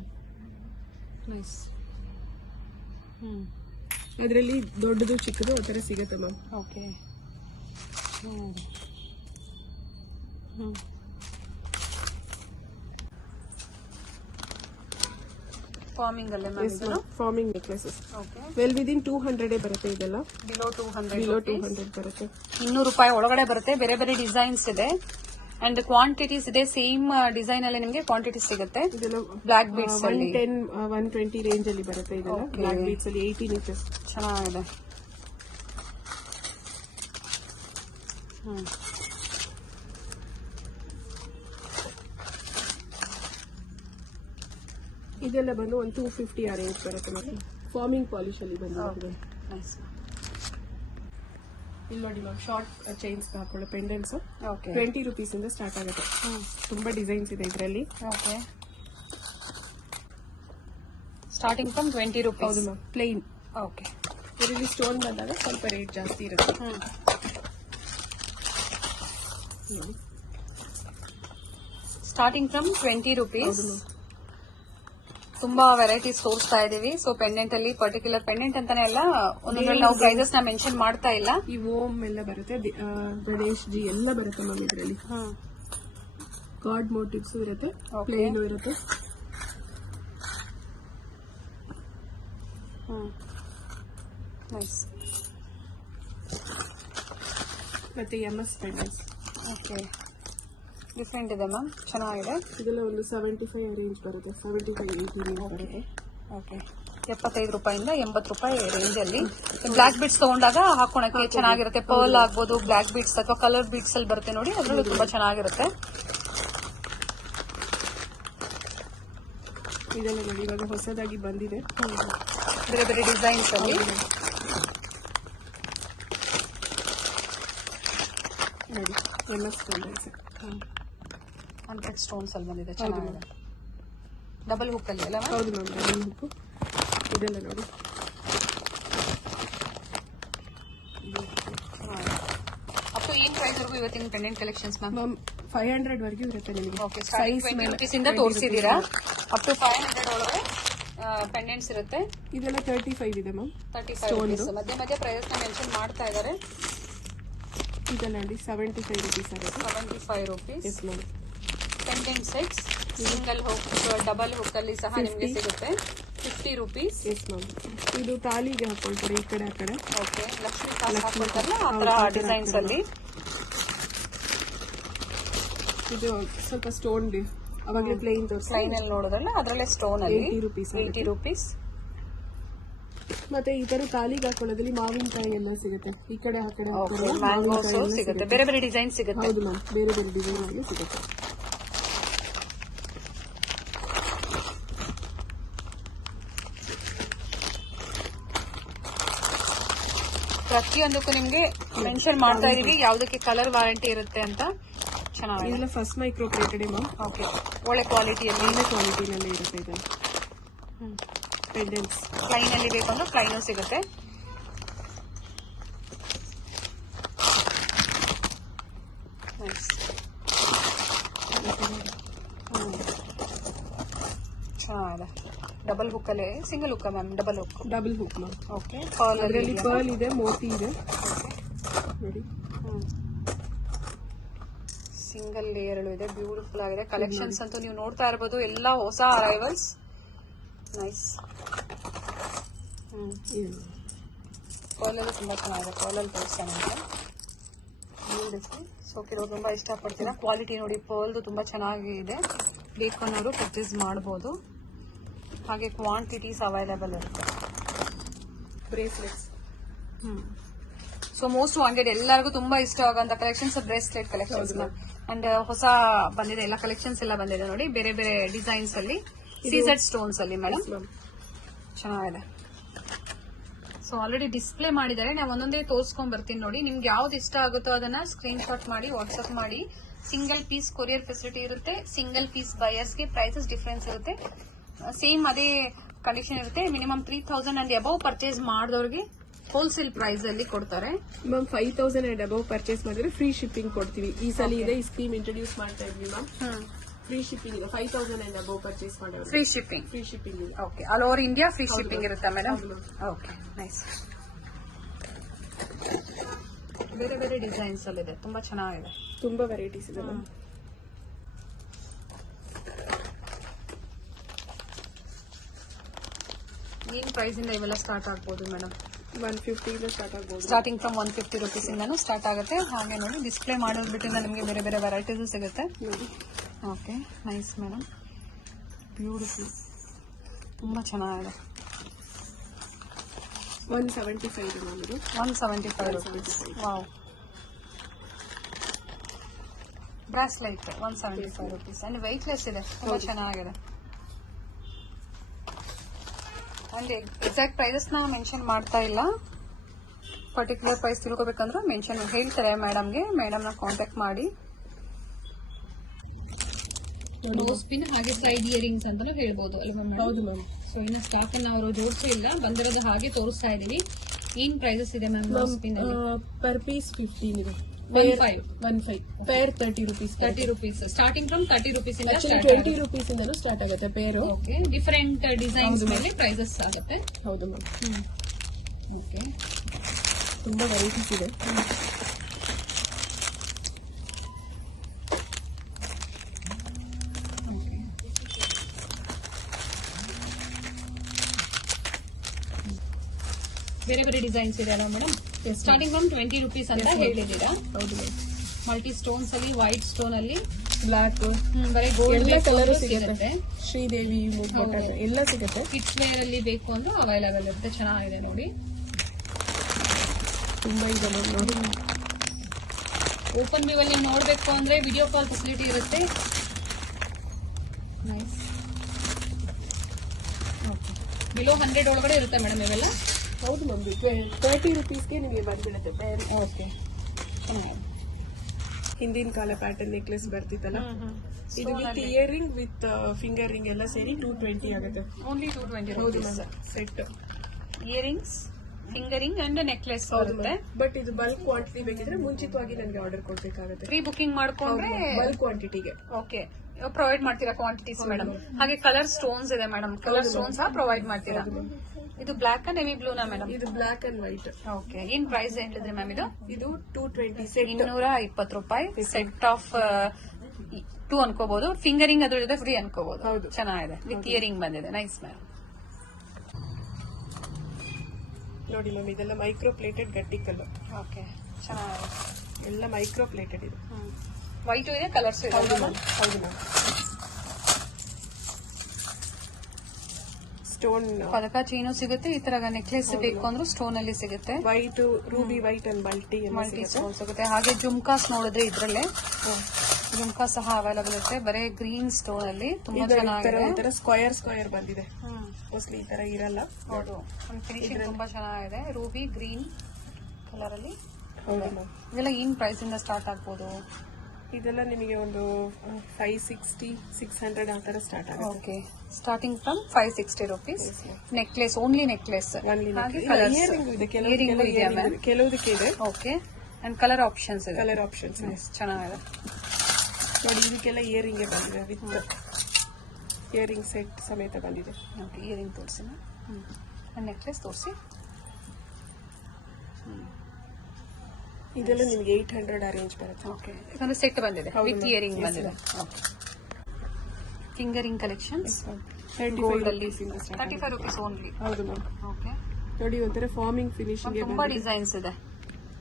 ನೈಸ್. ಅದರಲ್ಲಿ ದೊಡ್ಡದು ಚಿಕ್ಕದು ಆ ತರ ಸಿಗುತ್ತೆ ಮ್ಯಾಮ್. ಓಕೆ. ಫಾರ್ಮಿಂಗ್ ಅಲ್ಲೇ ma'am? Farming necklaces. Okay. Well within 200 ಬರುತ್ತೆ ಇದೆಲ್ಲ. ಬಿಲೋ 200 ಬರುತ್ತೆ. 200 ರೂಪಾಯಿ ಒಳಗಡೆ ಬರುತ್ತೆ. ಬೇರೆ ಬೇರೆ ಡಿಸೈನ್ಸ್ ಇದೆ ಅಂಡ್ ಕ್ವಾಂಟಿಟೀಸ್ ಇದೆ. ಸೇಮ್ ಡಿಸೈನ್ ಅಲ್ಲಿ ನಿಮಗೆ ಕ್ವಾಂಟಿಟಿ ಸಿಗುತ್ತೆ. ಇದೆಲ್ಲ ಬ್ಲಾಕ್ ಬೀಡ್ಸ್ 110 120 ರೇಂಜ್ ಅಲ್ಲಿ ಬರುತ್ತೆ. ಇದೆಲ್ಲ ಬ್ಲಾಕ್ ಬೀಡ್ಸ್ ಅಲ್ಲಿ 18 ಇಂಚಸ್. ಚೆನ್ನಾಗಿದೆ. ಇದೆಲ್ಲ ಬಂದು ಒಂದು 250 ಆ ರೇಂಜ್ ಬರುತ್ತೆ ಮತ್ತೆ. ಫಾರ್ಮಿಂಗ್ ಪಾಲಿಶ್ ಅಲ್ಲಿ ಬಂದಿದೆ. ನೈಸ್. ಇಲ್ಲಿ ನೋಡಿ ಮ್ಯಾಮ್, ಶಾರ್ಟ್ ಚೈನ್ಸ್ ಹಾಕೊಳ್ಳೋ ಪೆಂಡೆಂಟ್ಸ್ ಓಕೆ. 20 rupees ಇಂದ ಸ್ಟಾರ್ಟ್ ಆಗುತ್ತೆ. ತುಂಬಾ ಡಿಸೈನ್ಸ್ ಇದೆ ಇದರಲ್ಲಿ. ಓಕೆ. Starting from 20 rupees. ಹೌದು ಮ್ಯಾಮ್, ಪ್ಲೇನ್. ಓಕೆ. ಇದರಲ್ಲಿ ಸ್ಟೋನ್ ಬಂದಾಗ ಸ್ವಲ್ಪ ರೇಟ್ ಜಾಸ್ತಿ ಇರುತ್ತೆ. Starting from 20 rupees. ತುಂಬಾ ವೆರೈಟೀಸ್ ತೋರಿಸ್ತಾ ಇದೀವಿ. ಸೊ ಪೆಂಡೆಂಟ್ ಅಲ್ಲಿ ಪರ್ಟಿಕ್ಯುಲರ್ ಪೆಂಡೆಂಟ್ ಅಂತಾನೆ ಅಲ್ಲ, ಒಂದೊಂದ್ರಲ್ಲಿ ನಾವು ಪ್ರೈಸಸ್ ನ ಮೆನ್ಷನ್ ಮಾಡ್ತಾ ಇಲ್ಲ. ಈ ಓಮ್ ಎಲ್ಲ ಬರುತ್ತೆ, ಗಣೇಶ್ ಜಿ ಎಲ್ಲ ಬರುತ್ತೆ ಮ್ಯಾಮ್ ಇದರಲ್ಲಿ. ಗಾಡ್ ಮೋಟಿವ್ಸ್ ಇರುತ್ತೆ, ಪ್ಲೇನ್ ಇರುತ್ತೆ. ನೈಸ್. ಮತ್ತೆ MS ಪೆಂಡೆಂಟ್ಸ್. ಓಕೆ. ಡಿಫ್ರೆಂಟ್ ಇದೆ ಮ್ಯಾಮ್, ಚೆನ್ನಾಗಿದೆ. ಇದೆಲ್ಲ ಒಂದು 75 ರೇಂಜ್ ಬರುತ್ತೆ, 75-80 ರೇಂಜ್ ಬರುತ್ತೆ. ಓಕೆ. 75 ರೂಪಾಯಿಂದ 80 ರೂಪಾಯಿ ರೇಂಜ್ ಅಲ್ಲಿ ಬ್ಲಾಕ್ ಬೀಡ್ಸ್ ತಗೊಂಡಾಗ ಹಾಕೋಣಕ್ಕೆ ಚೆನ್ನಾಗಿರುತ್ತೆ. ಪರ್ಲ್ ಆಗ್ಬೋದು, ಬ್ಲಾಕ್ ಬೀಡ್ಸ್ ಅಥವಾ ಕಲರ್ ಬೀಡ್ಸ್ ಅಲ್ಲಿ ಬರುತ್ತೆ ನೋಡಿ, ಅದ್ರಲ್ಲೂ ತುಂಬಾ ಚೆನ್ನಾಗಿರುತ್ತೆ. ಇದೆಲ್ಲ ನೋಡಿ ಇವಾಗ ಹೊಸದಾಗಿ ಬಂದಿದೆ. ಬೇರೆ ಬೇರೆ ಡಿಸೈನ್ಸ್ ಅಲ್ಲಿ ನೋಡಿ ಎಲ್ಲ ಸ್ಟೋನ್ಸ್. 100 ಸ್ಟೋನ್ಸ್ ಅಲ್ಲಿ ಬಂದಿದೆ, ಚೆನ್ನಾಗಿದೆ. ಡಬಲ್ ಹುಕ್ ಅಲ್ಲಿ ಅಲ್ಲ? ಹೌದು ಮ್ಯಾಮ್, ಡಬಲ್ ಹುಕ್ಕು. ಇದೆಲ್ಲ ನೋಡಿ ಅಪ್ ಟು ಏನ್ ಪ್ರೈಸ್ ವರೆಗೂ ಇವತ್ತಿನ ಪೆಂಡೆಂಟ್ ಕಲೆಕ್ಷನ್ಸ್ ಮ್ಯಾಮ್? 500 ವರೆಗೂ ಇರುತ್ತೆ ನಿಮಗೆ. ಓಕೆ, ಸ್ಟಾರ್ಟಿಂಗ್ 20 rupees ಇಂದ ತೋರಿಸಿದೀರಾ, ಅಪ್ ಟು 500 ಒಳಗೆ ಪೆಂಡೆಂಟ್ಸ್ ಇರುತ್ತೆ. ಇದೆಲ್ಲ 35 ಇದೆ ಮ್ಯಾಮ್. 35 rupees. ಮಧ್ಯ ಮಧ್ಯ ಪ್ರೈಸ್ ನ ಮೆನ್ಷನ್ ಮಾಡ್ತಾ ಇದ್ದಾರೆ. ಇದೆಲ್ಲ ನೋಡಿ 75 rupees ಆಗುತ್ತೆ. 75 rupees. Yes ma'am. Pendant sets single hook, double hook ಅಲ್ಲಿ ಸಹ ನಿಮಗೆ ಸಿಗುತ್ತೆ. 50 rupees. Yes ma'am. ಇದು ತಾಲಿಗೆ ಹಾಕೊಳ್ತಾರೆ ಈ ಕಡೆ ಆ ಕಡೆ. ಓಕೆ, ಲಕ್ಷ್ಮಿ ಕಾಸ್ ಹಾಕೊಳ್ತಾರಲ್ಲ ಆ ತರ ಡಿಸೈನ್ಸ್ ಅಲ್ಲಿ. ಇದು ಸ್ವಲ್ಪ ಸ್ಟೋನ್ ಅವಾಗಲೇ ಪ್ಲೇನ್ ಪ್ಲೈನ್ ಅಲ್ಲಿ ನೋಡೋದಲ್ಲ, ಅದರಲ್ಲೇ ಸ್ಟೋನ್ ಅಲ್ಲಿ 80 rupees. ಮತ್ತೆ ಈ ತರ ತಾಲಿಗೆ ಹಾಕೊಳ್ಳೋದ್ರಲ್ಲಿ ಮಾವಿನಕಾಯಿ ಎಲ್ಲ ಸಿಗುತ್ತೆ ಈ ಕಡೆ ಆ ಕಡೆ. ಮ್ಯಾಂಗೋಸ್ ಸಿಗುತ್ತೆ, ಬೇರೆ ಬೇರೆ ಡಿಸೈನ್ ಸಿಗುತ್ತೆ. ಹೌದು ಮ್ಯಾಮ್, ಬೇರೆ ಬೇರೆ ಡಿಸೈನ್ ಅಲ್ಲಿ ಸಿಗುತ್ತೆ. ಪ್ರತಿಯೊಂದಕ್ಕೂ ನಿಮ್ಗೆ ಮೆನ್ಷನ್ ಮಾಡ್ತಾ ಇದೀವಿ ಯಾವ್ದಕ್ಕೆ ಕಲರ್ ವಾರಂಟಿ ಇರುತ್ತೆ ಅಂತ. ಚೆನ್ನಾಗಿದೆ. ಇದೆಲ್ಲ first micro plated ma'am. Okay, ಒಳ್ಳೆ ಕ್ವಾಲಿಟಿಯಲ್ಲಿ, ಒಳ್ಳೆ ಕ್ವಾಲಿಟಿನಲ್ಲಿ ಇರುತ್ತೆ ಇದು. ಪೆಂಡೆಂಟ್ಸ್ ಪ್ಲೈನ್ ಅಲ್ಲಿ ಬೇಕಂದ್ರೆ ಪ್ಲೈನು ಸಿಗುತ್ತೆ. ಚೆನ್ನಾಗಿದೆ. ಡಬಲ್ ಹುಕ್ ಅಲ್ಲಿ, single hook ma'am? Double hook. Double hook ma'am. Okay, ಅದರಲ್ಲಿ ಪರ್ಲ್ ಇದೆ, ಮೋತಿ ಇದೆ ನೋಡಿ. ಸಿಂಗಲ್ ಲೇಯರ್ ಇದೆ, ಬ್ಯೂಟಿಫುಲ್ ಆಗಿದೆ. ಕಲೆಕ್ಷನ್ಸ್ ಅಂತೂ ನೀವು ನೋಡ್ತಾ ಇರಬಹುದು, ಎಲ್ಲ ಹೊಸ ಅರೈವಲ್ಸ್. ನೈಸ್. ಪರ್ಲಲ್ಲಿ ತುಂಬಾ ಚೆನ್ನಾಗಿದೆ, ಪರ್ಲಲ್ಲಿ ತೋರಿಸ್ತಾನೆ ಬ್ಯೂಟಿಫುಲ್. ಸೊ ಕೆಲವರು ತುಂಬಾ ಇಷ್ಟಪಡ್ತೀರಾ. ಕ್ವಾಲಿಟಿ ನೋಡಿ, ಪರ್ಲ್ದು ತುಂಬಾ ಚೆನ್ನಾಗಿದೆ. ಬೇಕು ಅನ್ನೋರು ಪರ್ಚೇಸ್ ಮಾಡಬಹುದು. ಹಾಗೆ ಕ್ವಾಂಟಿಟೀಸ್ ಅವೈಲೇಬಲ್ ಇರುತ್ತೆ. ಬ್ರೇಸ್ಲೆಟ್ಸ್. ಸೊ ಮೋಸ್ಟ್ ವಾಂಟೆಡ್, ಎಲ್ಲರಿಗೂ ತುಂಬಾ ಇಷ್ಟ ಆಗುವಂತ ಕಲೆಕ್ಷನ್ಸ್ ಬ್ರೇಸ್ಲೆಟ್ ಕಲೆಕ್ಷನ್ಸ್ ಅಂಡ್ ಹೊಸ ಬಂದಿದೆ, ಎಲ್ಲ ಕಲೆಕ್ಷನ್ಸ್ ಎಲ್ಲ ಬಂದಿದೆ ನೋಡಿ, ಬೇರೆ ಬೇರೆ ಡಿಸೈನ್ಸ್ ಅಲ್ಲಿ, ಸೀಸೆಡ್ ಸ್ಟೋನ್ಸ್ ಅಲ್ಲಿ ಮೇಡಮ್. ಚೆನ್ನಾಗಿದೆ. ಸೊ ಆಲ್ರೆಡಿ ಡಿಸ್ಪ್ಲೇ ಮಾಡಿದ್ದಾರೆ, ನಾವು ಒಂದೊಂದೇ ತೋರಿಸ್ಕೊಂಡ್ ಬರ್ತೀನಿ ನೋಡಿ. ನಿಮ್ಗೆ ಯಾವ್ದು ಇಷ್ಟ ಆಗುತ್ತೋ ಅದನ್ನ ಸ್ಕ್ರೀನ್ ಶಾಟ್ ಮಾಡಿ ವಾಟ್ಸ್ಆಪ್ ಮಾಡಿ. ಸಿಂಗಲ್ ಪೀಸ್ ಕೊರಿಯರ್ ಫೆಸಿಲಿಟಿ ಇರುತ್ತೆ. ಸಿಂಗಲ್ ಪೀಸ್ ಬಯರ್ಸ್ಗೆ ಪ್ರೈಸಸ್ ಡಿಫರೆನ್ಸ್ ಇರುತ್ತೆ. ಸೇಮ್ ಅದೇ ಕಲೆಕ್ಷನ್ ಇರುತ್ತೆ. ಮಿನಿಮಮ್ 3000 ಅಂಡ್ ಅಬೌವ್ ಪರ್ಚೇಸ್ ಮಾಡಿದವ್ರಿಗೆ ಹೋಲ್ಸೇಲ್ ಪ್ರೈಸ್ ಅಲ್ಲಿ ಕೊಡ್ತಾರೆ ಮ್ಯಾಮ್. 5000 ಅಂಡ್ ಅಬೌವ್ ಪರ್ಚೇಸ್ ಮಾಡಿದ್ರೆ ಫ್ರೀ ಶಿಪ್ಪಿಂಗ್ ಕೊಡ್ತೀವಿ. ಈ ಸಲ ಇದೆ, ಈ ಸ್ಕೀಮ್ ಇಂಟ್ರೊಡ್ಯೂಸ್ ಮಾಡ್ತಾ ಇದ್ವಿ ಮ್ಯಾಮ್. ಫ್ರೀ ಶಿಪ್ಪಿಂಗ್ ಇದೆ. 5000 ಅಂಡ್ ಅಬೌವ್ ಪರ್ಚೇಸ್ ಮಾಡೋದು ಫ್ರೀ ಶಿಪ್ಪಿಂಗ್. ಫ್ರೀ ಶಿಪ್ಪಿಂಗ್ ಇದೆ. Okay, all over India free shipping ಇರುತ್ತೆ ಮೇಡಮ್. Okay, nice. ಬೇರೆ ಬೇರೆ ಡಿಸೈನ್ಸ್ ಅಲ್ಲಿ ಇದೆ, ತುಂಬಾ ಚೆನ್ನಾಗಿದೆ. ತುಂಬಾ ವೆರೈಟೀಸ್ ಇದೆ ಮ್ಯಾಮ್. ಏನ್ ಪ್ರೈಸ್ ಇಂದ ಇವೆಲ್ಲ ಸ್ಟಾರ್ಟ್ ಆಗ್ಬೋದು ಮೇಡಮ್? 150 ಇಂದ ಸ್ಟಾರ್ಟ್ ಆಗ್ಬೋದು. ಸ್ಟಾರ್ಟಿಂಗ್ ಫ್ರಮ್ 150 rupees ಇಂದಾನು ಸ್ಟಾರ್ಟ್ ಆಗುತ್ತೆ. ಹಾಗೆ ನೋಡಿ, ಡಿಸ್ಪ್ಲೇ ಮಾಡೋದ್ಬಿಟ್ಟಿಂದ ನಿಮಗೆ ಬೇರೆ ಬೇರೆ ವೆರೈಟೀಸ್ ಸಿಗುತ್ತೆ. ಓಕೆ, ನೈಸ್ ಮೇಡಮ್, ಬ್ಯೂಟಿಫುಲ್, ತುಂಬಾ ಚೆನ್ನಾಗಿದೆ. 175 ಇದೆ ಮ್ಯಾಮ್. ಇದು 175 rupees. Wow. Bracelet 175 rupees and weightless ಇದೆ, ತುಂಬಾ ಚೆನ್ನಾಗಿದೆ. ಅಂಡ್ ಎಕ್ಸಾಕ್ಟ್ ಪ್ರೈಸಸ್ ನ ಮೆನ್ಷನ್ ಮಾಡ್ತಾ ಇಲ್ಲ. ಪರ್ಟಿಕ್ಯುಲರ್ ಪ್ರೈಸ್ ತಿಳ್ಕೊಬೇಕಂದ್ರೆ ಮೆನ್ಷನ್ ಹೇಳ್ತಾರೆ ಮೇಡಮ್ಗೆ. ಮೇಡಮ್ ನ ಕಾಂಟ್ಯಾಕ್ಟ್ ಮಾಡಿ. ನೋಸ್ ಪಿನ್ ಹಾಗೆ ಸೈಡ್ ಇಯರಿಂಗ್ಸ್ ಅಂತಾನು ಹೇಳ್ಬೋದು ಅಲ್ವಾ ಮೇಡಮ್? ಹೌದು ಮ್ಯಾಮ್. ಸೊ ಇನ್ನ ಸ್ಟಾಕ್ ಅನ್ನ ಅವರು ಜೋಡಿಸೇ ಇಲ್ಲ, ಬಂದಿರೋದು ಹಾಗೆ ತೋರಿಸ್ತಾ ಇದೀವಿ. ಏನ್ ಪ್ರೈಸಸ್ ಇದೆ ಮ್ಯಾಮ್ ನೋಸ್ ಪಿನ್ ಅಲ್ಲಿ? ಪರ್ ಪೀಸ್ 15 ಇದೆ. 15 pair 30 rupees. 30 rupees starting from 30 rupees ಇಂದ ಆಕ್ಚುಲಿ 20 rupees ಇಂದನೂ ಸ್ಟಾರ್ಟ್ ಆಗುತ್ತೆ ಪೇರು. ಓಕೆ, ಡಿಫರೆಂಟ್ ಡಿಸೈನ್ಸ್ ಮೇಲೆ ಪ್ರೈಸಸ್ ಆಗುತ್ತೆ. ಹೌದು ಮ್ಯಾಮ್. ಓಕೆ, ತುಂಬಾ ವೆರೈಟೀಸ್ ಇದೆ. ಬೇರೆ ಬೇರೆ ಡಿಸೈನ್ಸ್ ಇದೆ ಅಲ್ಲ ಮೇಡಮ್? ಸ್ಟಾರ್ಟಿಂಗ್ ಫ್ರಮ್ 20 rupees ಅಂತ ಹೇಳಿದ್ದೀರಾ. ಹೌದು ಮ್ಯಾಮ್. ಮಲ್ಟಿ ಸ್ಟೋನ್ಸ್ ಅಲ್ಲಿ, ವೈಟ್ ಸ್ಟೋನ್ ಅಲ್ಲಿ, ಬ್ಲಾಕ್, ಬರೀ ಗೋಲ್ಡ್ ಎಲ್ಲ ಕಲರ್ ಸಿಗುತ್ತೆ. ಸಿಗುತ್ತೆ. ಶ್ರೀದೇವಿ ಎಲ್ಲ ಸಿಗುತ್ತೆ. ಕಿಡ್ಸ್ ವೇರ್ ಅಲ್ಲಿ ಬೇಕು ಅಂದ್ರೆ ಅವೈಲೇಬಲ್ ಇರುತ್ತೆ. ಚೆನ್ನಾಗಿದೆ ನೋಡಿ, ತುಂಬಾ ಇದೆ ಮ್ಯಾಮ್. ನೋಡಿ, ಓಪನ್ ವ್ಯೂ ಅಲ್ಲಿ ನೋಡ್ಬೇಕು ಅಂದ್ರೆ ವಿಡಿಯೋ ಕಾಲ್ ಫೆಸಿಲಿಟಿ ಇರುತ್ತೆ. ನೈಸ್. ಬಿಲೋ 100 ಒಳಗಡೆ ಇರುತ್ತೆ ಮೇಡಮ್ ಇವೆಲ್ಲ. ಹೌದು ಮ್ಯಾಮ್, 30 ರುಪೀಸ್ಗೆ ನಿಮಗೆ ಬಂದ್ಬಿಡುತ್ತೆ ಪೇರ್. ಓಕೆ, ಚೆನ್ನಾಗಿದೆ. ಹಿಂದಿನ ಕಾಲ ಪ್ಯಾಟರ್ನ್ ನೆಕ್ಲೆಸ್ ಬರ್ತಿತ್ತಲ್ಲ, ಇದು with earring with finger ring ಎಲ್ಲ ಸೇರಿ 220 ಆಗುತ್ತೆ. ಓನ್ಲಿ 220 ಹೌದು rupees. Ma'am, set. Earrings, finger ring and necklace ಬರುತ್ತೆ. ಬಟ್ ಇದು ಬಲ್ಕ್ ಕ್ವಾಂಟಿಟಿ ಬೇಕಿದ್ರೆ ಮುಂಚಿತವಾಗಿ ನನಗೆ ಆರ್ಡರ್ ಕೊಡ್ಬೇಕಾಗುತ್ತೆ. ಪ್ರೀ ಬುಕಿಂಗ್ ಮಾಡ್ಕೊಂಡ್ರೆ ಬಲ್ಕ್ ಕ್ವಾಂಟಿಟಿಗೆ ಓಕೆ ಪ್ರೊವೈಡ್ ಮಾಡ್ತೀರಾ ಕ್ವಾಂಟಿಟೀಸ್ ಮೇಡಮ್. ಹಾಗೆ ಕಲರ್ ಸ್ಟೋನ್ಸ್ ಇದೆ ಮೇಡಮ್, ಕಲರ್ ಸ್ಟೋನ್ಸ್ ಪ್ರೊವೈಡ್ ಮಾಡ್ತೀರಾ. ಇದು ಬ್ಲಾಕ್ ಅಂಡ್ ನೆವಿ ಬ್ಲೂನಾ ಮೇಡಮ್? ಇದು ಬ್ಲಾಕ್ ಅಂಡ್ ವೈಟ್. ಓಕೆ, ಏನ್ ಪ್ರೈಸ್ ಹೇಳಿದ್ರಿ ಮ್ಯಾಮ್? ಇದು 220 ಸೆಟ್, 220 ರೂಪಾಯಿ. Set of 2 ಅನ್ಕೋಬಹುದು. ಫಿಂಗರಿಂಗ್ ಅದ್ರ ಜೊತೆ ಫ್ರೀ ಅನ್ಕೋಬಹುದು. ಹೌದು, ಚೆನ್ನಾಗಿದೆ. ವಿತ್ ಇಯರಿಂಗ್ ಬಂದಿದೆ. Nice ma'am. ನೋಡಿ ಮ್ಯಾಮ್, ಇದೆಲ್ಲ ಮೈಕ್ರೋ ಪ್ಲೇಟೆಡ್ ಗಟ್ಟಿ ಕಲರ್. ಓಕೆ, ಚೆನ್ನಾಗಿದೆ. ಎಲ್ಲ ಮೈಕ್ರೋ ಪ್ಲೇಟೆಡ್ ಇದೆ. ವೈಟು ಇದೆ, ಕಲರ್ಸ್ ಇದೆ. ಹೌದು ಮ್ಯಾಮ್. ಸ್ಟೋನ್ ಪದಕ ಚೈನು ಸಿಗುತ್ತೆ. ಈ ತರ ನೆಕ್ಲೆಸ್ ಬೇಕು ಅಂದ್ರೂ ಸ್ಟೋನ್ ಅಲ್ಲಿ ಸಿಗುತ್ತೆ. White, Ruby white and multi stone ಸಿಗುತ್ತೆ. ಹಾಗೆ ಜುಮ್ಕಾಸ್ ನೋಡಿದ್ರೆ ಇದ್ರಲ್ಲೇ ಜುಮ್ಕಾ ಸಹ ಅವೈಲಬಲ್ ಇರುತ್ತೆ. ಬರೇ ಗ್ರೀನ್ ಸ್ಟೋನ್ ಅಲ್ಲಿ ತುಂಬಾ ಚೆನ್ನಾಗಿದೆ. ಒಂಥರ ಸ್ಕ್ವಯರ್ ಬಂದಿದೆ. ಮೋಸ್ಟ್ಲಿ ಈ ತರ ಇರಲ್ಲ. ಹೌದು, ಫಿನಿಶಿಂಗ್ ತುಂಬಾ ಚೆನ್ನಾಗಿದೆ. ರೂಬಿ ಗ್ರೀನ್ ಕಲರ್ ಅಲ್ಲಿ. ಹೌದು ಮ್ಯಾಮ್. ಇದೆಲ್ಲ ಏನ್ ಪ್ರೈಸ್ ಇಂದ ಸ್ಟಾರ್ಟ್ ಆಗ್ಬೋದು? ಇದೆಲ್ಲ ನಿಮಗೆ ಒಂದು 560, 600 ಆ ತರ ಸ್ಟಾರ್ಟ್ ಆಗುತ್ತೆ. Okay, starting from 560 rupees. Necklace, only necklace. ಹಾಗೆ ಇಯರಿಂಗ್ ಇದೆ, ಕೆಲವುದಕ್ಕೆ ಇದೆ. ಓಕೆ, ಅಂಡ್ ಕಲರ್ ಆಪ್ಷನ್ಸ್ ಇದೆ. ಕಲರ್ ಆಪ್ಷನ್ಸ್ ಚೆನ್ನಾಗಿದೆ ನೋಡಿ. ಇದಕ್ಕೆಲ್ಲ ಇಯರಿಂಗ್ ಬಂದಿದೆ, ವಿತ್ ಇಯರಿಂಗ್ ಸೆಟ್ ಸಮೇತ ಬಂದಿದೆ. ಓಕೆ, ಇಯರಿಂಗ್ ತೋರಿಸಿ, ನೆಕ್ಲೆಸ್ ತೋರಿಸಿ. ಇದೆಲ್ಲ ನಿಮ್ಗೆ 800 ಆ ರೇಂಜ್ ಬರುತ್ತೆ. ಓಕೆ, ಯಾಕಂದ್ರೆ ಸೆಟ್ ಬಂದಿದೆ ವಿತ್ ಇಯರಿಂಗ್ ಬಂದಿದೆ. ಫಿಂಗರಿಂಗ್ ಕಲೆಕ್ಷನ್ಸ್ ಗೋಲ್ಡ್ ಅಲ್ಲಿ 35 rupees ಓನ್ಲಿ. ಹೌದು ಮ್ಯಾಮ್. ಓಕೆ, ನೋಡಿ ಒಂಥರ ಫಾರ್ಮಿಂಗ್ ಫಿನಿಶಿಂಗ್ ತುಂಬಾ ಡಿಸೈನ್ಸ್ ಇದೆ.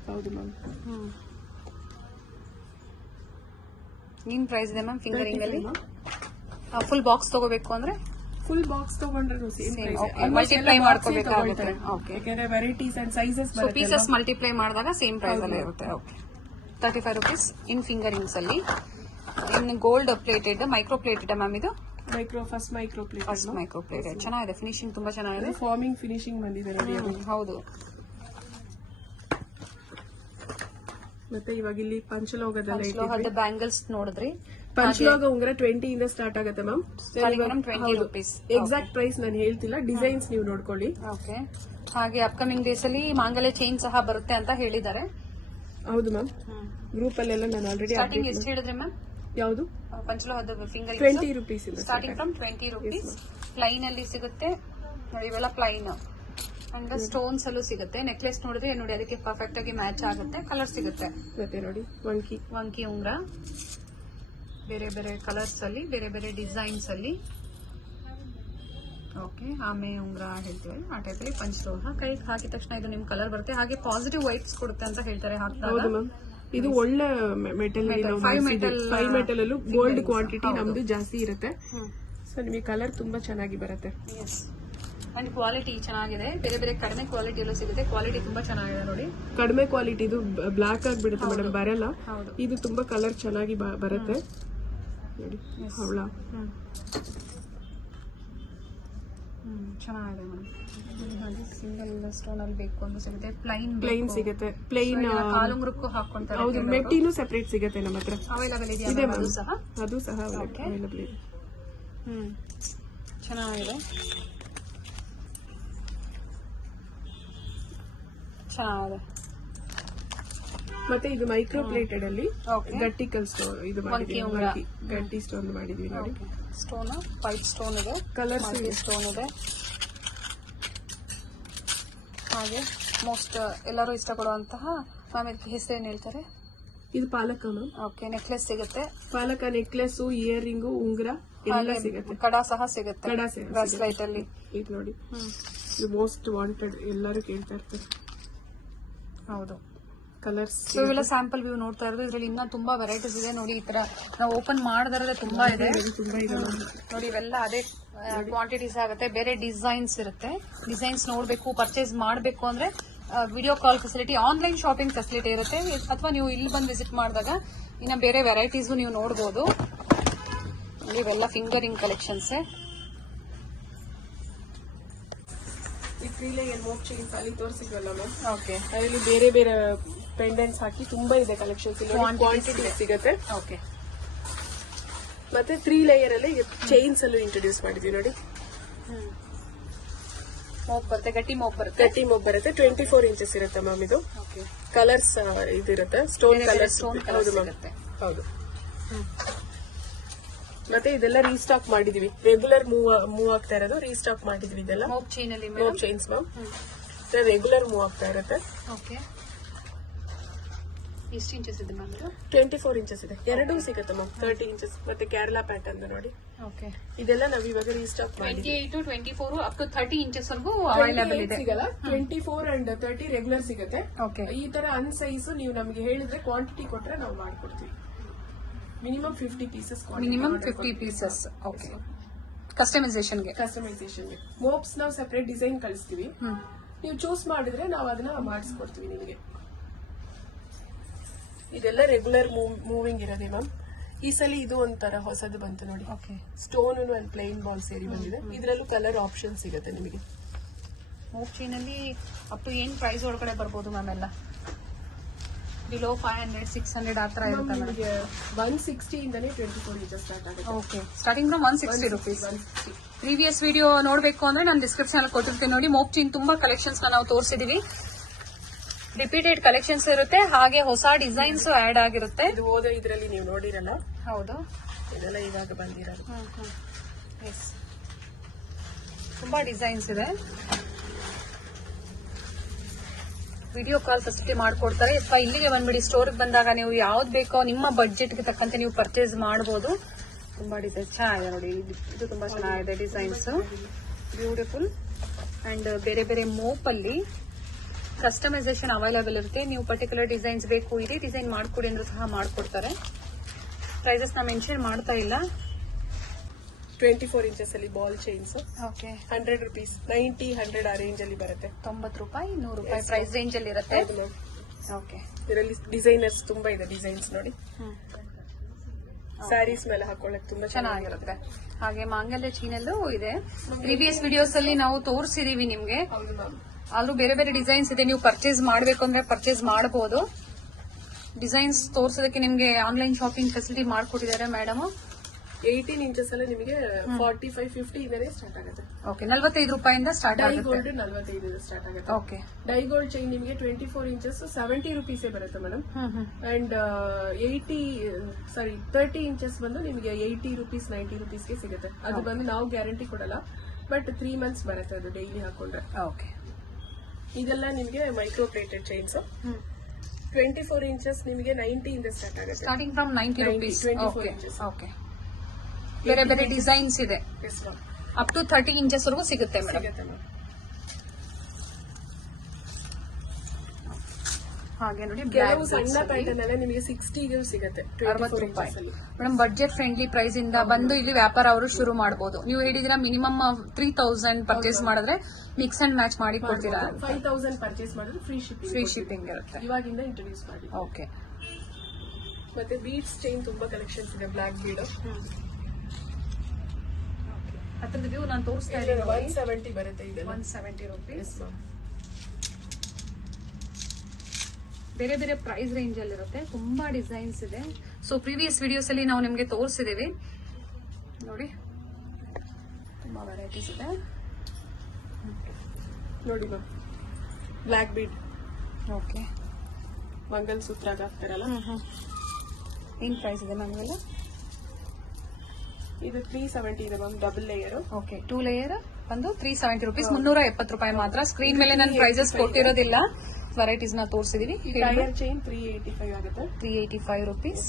ಹೌದು ಮ್ಯಾಮ್. ಏನ್ ಪ್ರೈಸ್ ಇದೆ ಮ್ಯಾಮ್ ಫಿಂಗರಿಂಗ್ ಅಲ್ಲಿ? ಫುಲ್ ಬಾಕ್ಸ್ ತಗೋಬೇಕು ಅಂದ್ರೆ ಫುಲ್ ಬಾಕ್ಸ್ ತಗೊಂಡ್ರು ಸೇಮ್ ಪ್ರೈಸ್. ಮಲ್ಟಿಪ್ಲೈ ಮಾಡ್ಕೋಬೇಕಾಗುತ್ತೆ. ಓಕೆ, ಯಾಕಂದ್ರೆ varieties and sizes so pieces multiply ಮಾಡಿದಾಗ ಸೇಮ್ ಪ್ರೈಸ್ ಅಲ್ಲಿ ಇರುತ್ತೆ. ಓಕೆ, 35 rupees ಇನ್ ಫಿಂಗರಿಂಗ್ಸ್ ಅಲ್ಲಿ. In gold plated, micro plated ma'am ಇದು? First micro plated. ಚೆನ್ನಾಗಿದೆ, ಫಿನಿಶಿಂಗ್ ತುಂಬಾ ಚೆನ್ನಾಗಿದೆ. ಫಾರ್ಮಿಂಗ್ ಫಿನಿಶಿಂಗ್ ಬಂದಿದೆ ನೋಡಿ. ಹೌದು. ಮತ್ತೆ ಇವಾಗ ಇಲ್ಲಿ ಪಂಚಲೋಹದ ಬ್ಯಾಂಗಲ್ಸ್ ನೋಡಿದ್ರಿ. ಪಂಚಲೋಹ ಉಂಗುರ 20 ಇಂದ ಸ್ಟಾರ್ಟ್ ಆಗುತ್ತೆ ಮ್ಯಾಮ್. 20 rupees. ಎಕ್ಸಾಕ್ಟ್ ಪ್ರೈಸ್ ನಾನು ಹೇಳ್ತಿಲ್ಲ, ಡಿಸೈನ್ಸ್ ನೀವು ನೋಡ್ಕೊಳ್ಳಿ. ಓಕೆ, ಹಾಗೆ ಅಪ್ಕಮಿಂಗ್ ಡೇಸ್ ಅಲ್ಲಿ ಮಾಂಗಲ್ಯ ಚೈನ್ ಸಹ ಬರುತ್ತೆ ಅಂತ ಹೇಳಿದ್ದಾರೆ. ಹೌದು ಮ್ಯಾಮ್, ಗ್ರೂಪ್ ಅಲ್ಲೆಲ್ಲ ನಾನು ಆಲ್ರೆಡಿ. ಸ್ಟಾರ್ಟಿಂಗ್ ಎಷ್ಟು ಹೇಳಿದ್ರೆ ಮ್ಯಾಮ್? ಯಾವುದು? ಪಂಚಲೋಹದ ಫಿಂಗರಿಂಗ್ 20 rupees ಇಂದ ಸ್ಟಾರ್ಟಿಂಗ್ ಫ್ರಮ್ 20 rupees. ಪ್ಲೈನ್ ಅಲ್ಲಿ ಸಿಗುತ್ತೆ ನೋಡಿ, ಇವೆಲ್ಲ ಪ್ಲೈನ್. ಅಂಡ್ ಸ್ಟೋನ್ಸ್ ಅಲ್ಲೂ ಸಿಗುತ್ತೆ. ನೆಕ್ಲೆಸ್ ನೋಡಿದ್ರೆ ನೋಡಿ ಅದಕ್ಕೆ ಪರ್ಫೆಕ್ಟ್ ಆಗಿ ಮ್ಯಾಚ್ ಆಗುತ್ತೆ. ಕಲರ್ ಸಿಗುತ್ತೆ. ಮತ್ತೆ ನೋಡಿ ವಂಕಿ ಉಂಗ್ರ, ಬೇರೆ ಬೇರೆ ಕಲರ್ಸ್ ಅಲ್ಲಿ, ಬೇರೆ ಬೇರೆ ಡಿಸೈನ್ಸ್ ಅಲ್ಲಿ. ಓಕೆ, ಆಮೆ ಉಂಗ್ರ ಹೇಳ್ತೀವಿ ಆ ಟೈಪ್ ಅಲ್ಲಿ. ಪಂಚಲೋಹ ಕೈಗೆ ಹಾಕಿದ ತಕ್ಷಣ ಇದು ನಿಮ್ ಕಲರ್ ಬರುತ್ತೆ. ಹಾಗೆ ಪಾಸಿಟಿವ್ ವೈಬ್ಸ್ ಕೊಡುತ್ತೆ ಅಂತ ಹೇಳ್ತಾರೆ ಹಾಕಿದಾಗ. ಇದು ಒಳ್ಳೆ ಮೆಟಲ್, 5 ಮೆಟಲ್ ಅಲ್ಲೂ ಗೋಲ್ಡ್ ಕ್ವಾಂಟಿಟಿ ನಮ್ದು ಜಾಸ್ತಿ ಇರುತ್ತೆ. ಸೊ ನಿಮಗೆ ಕಲರ್ ತುಂಬಾ ಚೆನ್ನಾಗಿ ಬರುತ್ತೆ. ಅಂಡ್ ಕ್ವಾಲಿಟಿ ಚೆನ್ನಾಗಿದೆ. ಬೇರೆ ಬೇರೆ ಕಡಿಮೆ ಕ್ವಾಲಿಟಿಯಲ್ಲೂ ಸಿಗುತ್ತೆ. ಕ್ವಾಲಿಟಿ ತುಂಬಾ ಚೆನ್ನಾಗಿದೆ ನೋಡಿ. ಕಡಿಮೆ ಕ್ವಾಲಿಟಿ ಇದು ಬ್ಲಾಕ್ ಆಗಿಬಿಡುತ್ತೆ ಮೇಡಮ್, ಬರಲ್ಲ. ಇದು ತುಂಬಾ ಕಲರ್ ಚೆನ್ನಾಗಿ ಬರುತ್ತೆ ನೋಡಿ. ಹವಳ ಚೆನ್ನಾಗಿದೆ ಮೇಡಮ್. ಸಿಂಗಲ್ ಸ್ಟೋನ್ ಅಲ್ಲಿ ಬೇಕು ಅಂತ ಸಿಗುತ್ತೆ. ಪ್ಲೈನ್ ಸಿಗುತ್ತೆ. ಪ್ಲೈನ್ ಕಾಲುಂಗ್ರಕ್ಕೂ ಹಾಕೊಂತಾರೆ. ಹೌದು, ಮೆಟ್ಟಿನೂ ಸೆಪರೇಟ್ ಸಿಗುತ್ತೆ ನಮ್ಮ ಹತ್ರ. ಅವೈಲಬಲ್ ಇದೆ ಅದು ಸಹ ಅವೈಲಬಲ್ ಇದೆ. ಚೆನ್ನಾಗಿದೆ. ಮತ್ತೆ ಇದು ಮೈಕ್ರೋ ಪ್ಲೇಟೆಡ್ ಅಲ್ಲಿ ಗಟ್ಟಿಕಲ್ ಸ್ಟೋನ್, ಇದು ಗಟ್ಟಿ ಸ್ಟೋನ್ ಮಾಡಿದ್ವಿ ನೋಡಿ. ಸ್ಟೋನ್ ವೈಟ್ ಸ್ಟೋನ್ ಇದೆ, ಕಲರ್ಸ್ ಸ್ಟೋನ್ ಇದೆ. ಹಾಗೆ ಮೋಸ್ಟ್ ಎಲ್ಲರೂ ಇಷ್ಟಪಡುವಂತಹ ಮ್ಯಾಮ್ ಇದಕ್ಕೆ ಹೆಸರೇನು ಹೇಳ್ತಾರೆ? ಇದು ಪಾಲಕ ಮ್ಯಾಮ್. ಓಕೆ, ನೆಕ್ಲೆಸ್ ಸಿಗುತ್ತೆ. ಪಾಲಕ ನೆಕ್ಲೆಸ್, ಇಯರಿಂಗು, ಉಂಗುರ ಎಲ್ಲ ಸಿಗುತ್ತೆ. ಕಡಾ ಸಹ ಸಿಗುತ್ತೆ. ಬ್ರಾಸ್ಲೈಟ್ ಅಲ್ಲಿ ಇದು ನೋಡಿ, ಇದು ಮೋಸ್ಟ್ ವಾಂಟೆಡ್, ಎಲ್ಲರೂ ಕೇಳ್ತಾ ಇರ್ತಾರೆ. ಹೌದು, ಕಲರ್ಸ್. ಇವೆಲ್ಲ ಸ್ಯಾಂಪಲ್ ವ್ಯೂ ನೋಡ್ತಾ ಇರೋದು. ಇದ್ರಲ್ಲಿ ಇನ್ನ ತುಂಬಾ ವೆರೈಟೀಸ್ ಇದೆ ನೋಡಿ. ಈ ತರ ನಾವು ಓಪನ್ ಮಾಡಿದ್ರೆ ತುಂಬಾ ಇದೆ ನೋಡಿ. ಇವೆಲ್ಲ ಅದೇ ಕ್ವಾಂಟಿಟೀಸ್ ಆಗುತ್ತೆ. ಬೇರೆ ಡಿಸೈನ್ಸ್ ಇರುತ್ತೆ. ಡಿಸೈನ್ಸ್ ನೋಡ್ಬೇಕು, ಪರ್ಚೇಸ್ ಮಾಡಬೇಕು ಅಂದ್ರೆ video call facility, online shopping facility ಇರುತ್ತೆ. ಅಥವಾ ನೀವು ಇಲ್ಲಿ ಬಂದು ವಿಸಿಟ್ ಮಾಡಿದಾಗ ಇನ್ನ ಬೇರೆ ವೆರೈಟೀಸ್ ನೀವು ನೋಡಬಹುದು. ಇವೆಲ್ಲ finger ring collections. 3 layer mop chains ಅಲ್ಲಿ ತೋರಿಸಿದ್ವಲ್ಲ ಮ್ಯಾಮ್, ಓಕೆ ಅದರಲ್ಲಿ ಬೇರೆ ಬೇರೆ ಪೆಂಡೆಂಟ್ಸ್ ಹಾಕಿ ತುಂಬಾ ಇದೆ ಕಲೆಕ್ಷನ್ಸ್. ಕ್ವಾಂಟಿಟಿ ಸಿಗುತ್ತೆ. ಓಕೆ ಮತ್ತೆ 3 ಲೇಯರ್ ಅಲ್ಲಿ ಚೈನ್ಸ್ ಅಲ್ಲೂ ಇಂಟ್ರೊಡ್ಯೂಸ್ ಮಾಡಿದ್ವಿ ನೋಡಿ. ಮೋಪ್ ಬರುತ್ತೆ, ಗಟ್ಟಿ ಮೋಪ್ ಬರುತ್ತೆ. ಗಟ್ಟಿ ಮೋಪ್ ಬರುತ್ತೆ. 24 ಇಂಚಸ್ ಇರುತ್ತೆ ಮ್ಯಾಮ್. ಇದು ಓಕೆ ಕಲರ್ಸ್ ಇದಿರುತ್ತೆ, ಸ್ಟೋನ್ ಕಲರ್. ಸ್ಟೋನ್ ಹೌದು ಮ್ಯಾಮ್, ಹೌದು. ಮತ್ತೆ ಇದೆಲ್ಲ ರೀಸ್ಟಾಕ್ ಮಾಡಿದೀವಿ. ರೆಗ್ಯುಲರ್ ಮೂವ್ ಆಗ್ತಾ ಇರೋದು ರೀಸ್ಟಾಕ್ ಮಾಡಿದ್ವಿ. ಇದೆಲ್ಲ ಮೋಪ್ ಚೈನ್ ಅಲ್ಲಿ mop chains ma'am, regular move ಆಗ್ತಾ ಇರುತ್ತೆ. ಓಕೆ ಎಷ್ಟು ಇಂಚಸ್ ಇದೆ ಮ್ಯಾಮ್? 24 ಇಂಚಸ್ ಇದೆ. ಎರಡೂ ಸಿಗುತ್ತೆ ಮ್ಯಾಮ್. 30 ಇಂಚಸ್ ಮತ್ತೆ ಕೇರಳ ಪ್ಯಾಟರ್ನ್ ನೋಡಿ. ಓಕೆ ಇದೆಲ್ಲ ನಾವ್ ಇವಾಗ ರೀಸ್ಟಾಕ್ ಮಾಡಿದ್ವಿ. 28 24 ಅಪ್ ಟು 30 ಇಂಚಸ್ ವರೆಗೂ ಅವೈಲೇಬಲ್ ಇದೆ. ಸಿಗಲ್ಲ, 24 ಅಂಡ್ 30 ರೆಗ್ಯುಲರ್ ಸಿಗುತ್ತೆ. ಓಕೆ ಈ ತರ ಅನ್ಸೈಸ್ ನೀವು ನಮಗೆ ಹೇಳಿದ್ರೆ ಕ್ವಾಂಟಿಟಿ ಕೊಟ್ರೆ ನಾವು ಮಾಡ್ಕೊಡ್ತೀವಿ. Minimum 50 pieces. Minimum 50 pieces. Okay ಕಸ್ಟಮೈಸೇಷನ್ಗೆ ಮೋಪ್ಸ್ ನಾವು ಸೆಪರೇಟ್ ಡಿಸೈನ್ ಕಳಿಸ್ತೀವಿ. ನೀವು ಚೂಸ್ ಮಾಡಿದ್ರೆ ನಾವು ಅದನ್ನ ಮಾಡಿಸ್ಕೊಡ್ತೀವಿ ನಿಮಗೆ. ಇದೆಲ್ಲ ರೆಗ್ಯುಲರ್ ಮೂವಿಂಗ್ ಇರೋದೇ ಮ್ಯಾಮ್. ಈ ಸಲ ಇದು ಒಂಥರ ಹೊಸದು ಬಂತು ನೋಡಿ. Okay stone and plain ball ಸೇರಿ ಬಂದಿದೆ. ಇದರಲ್ಲೂ ಕಲರ್ ಆಪ್ಷನ್ ಸಿಗುತ್ತೆ ನಿಮಗೆ. ಮೋಪ್ ಚೈನ್ ಅಲ್ಲಿ ಅಪ್ ಟು ಏನ್ ಪ್ರೈಸ್ ಒಳಗಡೆ ಬರ್ಬೋದು ಮ್ಯಾಮ್? ಎಲ್ಲ ಬಿಲೋ 500 600 ಆ ತರ ಇರುತ್ತೆ ಮೇಡಮ್. 160 ಇಂದನೇ 24 ಇಂಚಸ್ ಸ್ಟಾರ್ಟ್ ಆಗುತ್ತೆ. Okay starting from 160 rupees. Previous video ನೋಡ್ಬೇಕು ಅಂದ್ರೆ ನಾನು ಡಿಸ್ಕ್ರಿಪ್ಷನ್ ಅಲ್ಲಿ ಕೊಟ್ಟಿರ್ತೀನಿ ನೋಡಿ. ಮೋಪ್ ಚೈನ್ ತುಂಬಾ ಕಲೆಕ್ಷನ್ಸ್ ನಾವು ತೋರಿಸಿದೀವಿ. ರಿಪೀಟೆಡ್ ಕಲೆಕ್ಷನ್ಸ್ ಇರುತ್ತೆ, ಹಾಗೆ ಹೊಸ ಡಿಸೈನ್ಸ್ ಆಡ್ ಆಗಿರುತ್ತೆ. ಇದು ಹೋದ ಇದರಲ್ಲಿ ನೀವು ನೋಡಿರಲ್ಲ. ಹೌದು, ಇದೆಲ್ಲ ಇವಾಗ ಬಂದಿರೋದು. ಎಸ್ ತುಂಬಾ ಡಿಸೈನ್ಸ್ ಇದೆ. ವಿಡಿಯೋ ಕಾಲ್ ಫೆಸಿಲಿಟಿ ಮಾಡ್ಕೊಡ್ತಾರೆ. ಅಥವಾ ಇಲ್ಲಿಗೆ ಬಂದ್ಬಿಡಿ, ಸ್ಟೋರ್ಗೆ ಬಂದಾಗ ನೀವು ಯಾವ್ದು ಬೇಕೋ ನಿಮ್ಮ ಬಡ್ಜೆಟ್ಗೆ ತಕ್ಕಂತೆ ನೀವು ಪರ್ಚೇಸ್ ಮಾಡಬಹುದು. ತುಂಬಾ ಡಿಸೈನ್ಸ್ ಚೆನ್ನಾಗಿದೆ ನೋಡಿ. ಇದು ತುಂಬಾ ಚೆನ್ನಾಗಿದೆ ಡಿಸೈನ್ಸ್, ಬ್ಯೂಟಿಫುಲ್. ಅಂಡ್ ಬೇರೆ ಬೇರೆ ಮೋಪ್ ಅಲ್ಲಿ ಕಸ್ಟಮೈಸೇಷನ್ ಅವೈಲೇಬಲ್ ಇರುತ್ತೆ. ನೀವು ಪರ್ಟಿಕ್ಯುಲರ್ ಡಿಸೈನ್ಸ್ ಬೇಕು, ಇದೇ ಡಿಸೈನ್ ಮಾಡ್ಕೊಡಿ ಅಂದ್ರೂ ಸಹ ಮಾಡ್ಕೊಡ್ತಾರೆ. ಪ್ರೈಸಸ್ ನಾ ಮೆನ್ಷನ್ ಮಾಡ್ತಾ ಇಲ್ಲ. 24 ಇಂಚಸ್ ಅಲ್ಲಿ ಬಾಲ್ ಚೈನ್ಸ್. ಓಕೆ 100 ರುಪೀಸ್, 90 100 ಆ ರೇಂಜ್ ಅಲ್ಲಿ ಬರುತ್ತೆ. 90 ರೂಪಾಯಿ 100 ರೂಪಾಯಿ ಪ್ರೈಸ್ ರೇಂಜ್ ಅಲ್ಲಿ ಇರುತ್ತೆ. ಓಕೆ ಇದರಲ್ಲಿ ಡಿಸೈನರ್ಸ್ ತುಂಬಾ ಇದೆ. ಡಿಸೈನ್ಸ್ ನೋಡಿ, ಸ್ಯಾರೀಸ್ ಮೇಲೆ ಹಾಕೊಳ್ಳಕ್ಕೆ ತುಂಬಾ ಚೆನ್ನಾಗಿರುತ್ತೆ. ಹಾಗೆ ಮಾಂಗಲ್ಯ ಚೀನಲ್ಲೂ ಇದೆ. ಪ್ರೀವಿಯಸ್ ವಿಡಿಯೋಸ್ ಅಲ್ಲಿ ನಾವು ತೋರಿಸಿದೀವಿ ನಿಮ್ಗೆ. ಹೌದು ಮ್ಯಾಮ್. ಅಲ್ಲೂ ಬೇರೆ ಬೇರೆ ಡಿಸೈನ್ಸ್ ಇದೆ. ನೀವು ಪರ್ಚೇಸ್ ಮಾಡಬೇಕು ಅಂದ್ರೆ ಪರ್ಚೇಸ್ ಮಾಡಬಹುದು. ಡಿಸೈನ್ಸ್ ತೋರಿಸೋದಕ್ಕೆ ನಿಮ್ಗೆ ಆನ್ಲೈನ್ ಶಾಪಿಂಗ್ ಫೆಸಿಲಿಟಿ ಮಾಡ್ಕೊಟ್ಟಿದ್ದಾರೆ ಮೇಡಮ್. 18 ಇಂಚಸ್ ಅಲ್ಲಿ ನಿಮಗೆ 45 50 ಇಂದನೇ ಸ್ಟಾರ್ಟ್ ಆಗುತ್ತೆ. ಓಕೆ 45 ರೂಪಾಯಿಂದ ಸ್ಟಾರ್ಟ್ ಡೈ ಆಗುತ್ತೆ. ಗೋಲ್ಡ್ 45 ಸ್ಟಾರ್ಟ್ ಆಗುತ್ತೆ. ಓಕೆ ಡೈ ಗೋಲ್ಡ್ ಚೈನ್ ನಿಮಗೆ 24 ಇಂಚಸ್ 70 ರುಪೀಸೇ ಬರುತ್ತೆ ಮೇಡಮ್. ಅಂಡ್ 30 ಇಂಚಸ್ ಬಂದು ನಿಮಗೆ 80 ರುಪೀಸ್ 90 ರುಪೀಸ್ಗೆ ಸಿಗುತ್ತೆ. ಅದು ಬಂದು ನಾವು ಗ್ಯಾರಂಟಿ ಕೊಡಲ್ಲ, ಬಟ್ 3 ಮಂತ್ಸ್ ಬರುತ್ತೆ ಅದು ಡೈಲಿ ಹಾಕೊಂಡ್ರೆ. ಓಕೆ ಇದೆಲ್ಲ ನಿಮಗೆ ಮೈಕ್ರೋ ಪ್ಲೇಟೆಡ್ ಚೈನ್ಸ್. 24 ಇಂಚಸ್ ನಿಮಗೆ 90 ಇಂದ ಸ್ಟಾರ್ಟ್ ಆಗುತ್ತೆ. Starting from 90 rupees. 24 inches. Okay ಬೇರೆ ಬೇರೆ ಡಿಸೈನ್ಸ್ ಇದೆ. Yes ma'am. Up to 30 inches ವರೆಗೂ ಸಿಗುತ್ತೆ ಮೇಡಮ್. ಸಿಗುತ್ತೆ ಮ್ಯಾಮ್. ಹಾಗೆ ನೋಡಿ ಕೆಲವು ಸಣ್ಣ ಪ್ಯಾಟರ್ನ್ ಎಲ್ಲ ನಿಮಗೆ 60ಗೆ ಸಿಗುತ್ತೆ. 60 ರೂಪಾಯಿ ಮೇಡಮ್. ಬಡ್ಜೆಟ್ ಫ್ರೆಂಡ್ಲಿ ಪ್ರೈಸ್ ಇಂದ ಬಂದು ಇಲ್ಲಿ ವ್ಯಾಪಾರ ಅವರು ಶುರು ಮಾಡಬಹುದು. ನೀವು ಹೇಳಿದಿರಾ ಮಿನಿಮಮ್ 3000 ಪರ್ಚೇಸ್ ಮಾಡಿದ್ರೆ ಮಿಕ್ಸ್ ಅಂಡ್ ಮ್ಯಾಚ್ ಮಾಡಿ ಕೊಡ್ತೀರಾ? 5000 ಪರ್ಚೇಸ್ ಮಾಡಿದ್ರೆ ಫ್ರೀ ಶಿಪ್ಪಿಂಗ್ ಇರುತ್ತೆ. ಇವಾಗಿಂದ ಇಂಟ್ರೊಡ್ಯೂಸ್ ಮಾಡಿ. ಓಕೆ ಮತ್ತೆ ಬೀಡ್ಸ್ ಚೈನ್ ತುಂಬಾ ಕಲೆಕ್ಷನ್ಸ್ ಇದೆ. ಬ್ಲಾಕ್ ಬೀಡ್ ಅದ್ರದ್ದು ವ್ಯೂ ನಾನು ತೋರಿಸ್ತಾ ಇದ್ದೀನಿ. 170 ಬರುತ್ತೆ. ಇದೆ 170 ರುಪೀಸ್. ಬೇರೆ ಬೇರೆ ಪ್ರೈಸ್ ರೇಂಜ್ ಅಲ್ಲಿ ಇರುತ್ತೆ. ತುಂಬಾ ಡಿಸೈನ್ಸ್ ಇದೆ. ಸೊ ಪ್ರೀವಿಯಸ್ ವಿಡಿಯೋಸ್ ಅಲ್ಲಿ ನಾವು ನಿಮ್ಗೆ ತೋರಿಸಿದೀವಿ ನೋಡಿ. ತುಂಬಾ ವೆರೈಟೀಸ್ ಇದೆ ನೋಡಿ ma'am. Black bead. Okay mangalsutra ಹಾಕ್ತಾರಲ್ಲ. ಏನ್ ಪ್ರೈಸ್ ಇದೆ ಮ್ಯಾಮ್ ಇವೆಲ್ಲ? ಇದು 370 ಇದೆ ma'am. Double layer. Okay 2 layer ಬಂದು 370 ರುಪೀಸ್. 370 ರೂಪಾಯಿ ಮಾತ್ರ. ಸ್ಕ್ರೀನ್ ಮೇಲೆ ನಾನು ಪ್ರೈಸಸ್ ಕೊಟ್ಟಿರೋದಿಲ್ಲ, ವೆರೈಟೀಸ್ ನ ತೋರಿಸಿದೀವಿ. ಟೈರ್ ಚೈನ್ 385 ಆಗುತ್ತೆ. 385 ರುಪೀಸ್.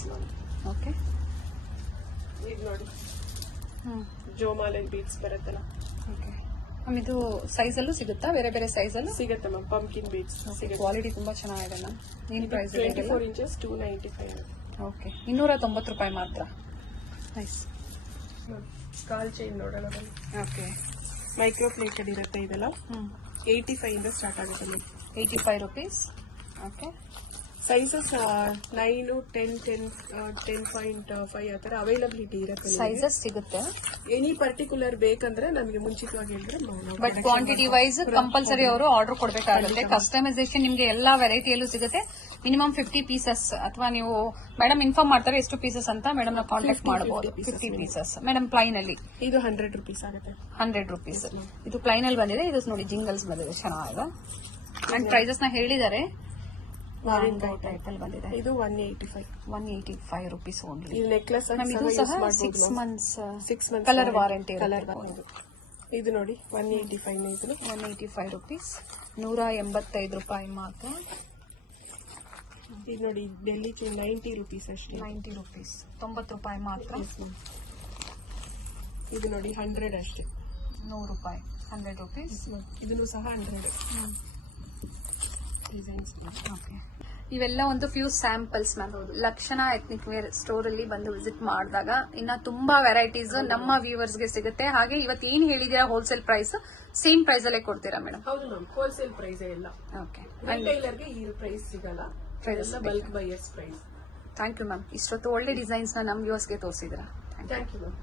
ಓಕೆ ಇದು ನೋಡಿ ಜೋಮಾಲೆ ಬೀಡ್ಸ್ ಬರುತ್ತಲ್ಲ. ಓಕೆ ಮ್ಯಾಮ್ ಇದು ಸೈಜ್ ಅಲ್ಲೂ ಸಿಗುತ್ತಾ? ಬೇರೆ ಬೇರೆ ಸೈಜ್ ಅಲ್ಲೂ ಸಿಗುತ್ತೆ ಮ್ಯಾಮ್. ಪಂಪ್ಕಿನ್ ಬೀಡ್ಸ್ ಸಿಗುತ್ತೆ. ಕ್ವಾಲಿಟಿ ತುಂಬಾ ಚೆನ್ನಾಗಿದೆ ಮ್ಯಾಮ್. ಏನ್ ಪ್ರೈಸ್? 24 ಇಂಚಸ್ 295. ಓಕೆ 290 ರೂಪಾಯಿ ಮಾತ್ರ. ನೈಸ್. ಕಾಲ್ ಚೈನ್ ನೋಡೋಣ ಬನ್ನಿ. ಓಕೆ ಮೈಕ್ರೋ ಪ್ಲೇಟೆಡ್ ಇರುತ್ತೆ. ಇದೆಲ್ಲ 85 ಇಂದ ಸ್ಟಾರ್ಟ್ ಆಗುತ್ತೆ ಮ್ಯಾಮ್. 85 ರುಪೀಸ್. ಓಕೆ ಸೈಜಸ್ 9, 10.5 ಆ ಥರ ಅವೈಲಬಿಲಿಟಿ ಇರುತ್ತೆ. ಸೈಜಸ್ ಸಿಗುತ್ತೆ. ಎನಿ ಪರ್ಟಿಕ್ಯುಲರ್ ಬೇಕಂದ್ರೆ ನಮಗೆ ಮುಂಚಿತವಾಗಿ ಹೇಳಿದ್ರೆ ಬಟ್ ಕ್ವಾಂಟಿಟಿ ವೈಸ್ ಕಂಪಲ್ಸರಿ ಅವರು ಆರ್ಡರ್ ಕೊಡಬೇಕಾಗುತ್ತೆ. ಕಸ್ಟಮೈಸೇಷನ್ ನಿಮ್ಗೆ ಎಲ್ಲಾ ವೆರೈಟಿಯಲ್ಲೂ ಸಿಗುತ್ತೆ. ಮಿನಿಮಮ್ 50 ಪೀಸಸ್ ಅಥವಾ ನೀವು ಮೇಡಮ್ ಇನ್ಫಾರ್ಮ್ ಮಾಡ್ತಾರೆ ಎಷ್ಟು ಪೀಸಸ್ ಅಂತ ಮೇಡಮ್ ನಾವು ಕಾಂಟ್ಯಾಕ್ಟ್ ಮಾಡಬಹುದು. 50 ಪೀಸಸ್ ಮೇಡಮ್ ಪ್ಲೈನ್ ಅಲ್ಲಿ ಇದು 100 rupees ಆಗುತ್ತೆ. 100 rupees. ಇದು ಪ್ಲೈನ್ ಅಲ್ಲಿ ಬಂದಿದೆ. ಇದು ನೋಡಿ ಜಿಂಗಲ್ಸ್ ಬಂದಿದೆ ಚೆನ್ನಾಗಿದೆ. ಅಂಡ್ ಪ್ರೈಸಸ್ ನ ಹೇಳಿದ್ದಾರೆ. ಟೈಪ್ ಅಲ್ಲಿ ಬಂದಿದೆ. ಇದು 185 rupees ಓನ್ಲಿ. ಈ ನೆಕ್ಲೆಸ್ ಇದು ಸಹ 6 months ಕಲರ್ ವಾರಂಟಿ. ಇದು ನೋಡಿ 185 ಇದು 185 rupees. 185 ರೂಪಾಯಿ ಮಾತ್ರ. ಇದು ನೋಡಿ ಡೆಲ್ಲಿ 90 rupees ಅಷ್ಟೇ. 90 rupees 90 ರೂಪಾಯಿ ಮಾತ್ರ. ಇದು ನೋಡಿ 100 ಅಷ್ಟೇ. 100 ರೂಪಾಯಿ 100 rupees. ಇದನ್ನು ಸಹ 100 ಡಿಸೈನ್ಸ್. ಓಕೆ, ಇವೆಲ್ಲ ಒಂದು ಫ್ಯೂ ಸ್ಯಾಂಪಲ್ಸ್ ಮ್ಯಾಮ್. ಲಕ್ಷಣ ಎಥ್ನಿಕ್ ವೇರ್ ಸ್ಟೋರ್ ಅಲ್ಲಿ ಬಂದು ವಿಸಿಟ್ ಮಾಡಿದಾಗ ಇನ್ನ ತುಂಬಾ ವೆರೈಟೀಸ್ ನಮ್ಮ ವ್ಯೂವರ್ಸ್ ಗೆ ಸಿಗುತ್ತೆ. ಹಾಗೆ ಇವತ್ತು ಏನ್ ಹೇಳಿದೀರಾ ಹೋಲ್ಸೇಲ್ ಪ್ರೈಸ್ ಸೇಮ್ ಪ್ರೈಸ್ ಅಲ್ಲೇ ಕೊಡ್ತೀರಾ ಮೇಡಮ್? ಹೌದು ಮ್ಯಾಮ್, ಹೋಲ್ಸೇಲ್ ಪ್ರೈಸ್ ಎಲ್ಲ. ಓಕೆ, ರಿಟೈಲರ್ಗೆ ಈ ಪ್ರೈಸ್ ಸಿಗಲ್ಲ, bulk buyers price. Thank you ma'am. ಇಷ್ಟೊತ್ತು ಒಳ್ಳೆ ಡಿಸೈನ್ಸ್ ನ ನಮ್ಮ ವ್ಯೂವರ್ಸ್ ಗೆ ತೋರಿಸಿದ್ರಾ. Thank you ma'am.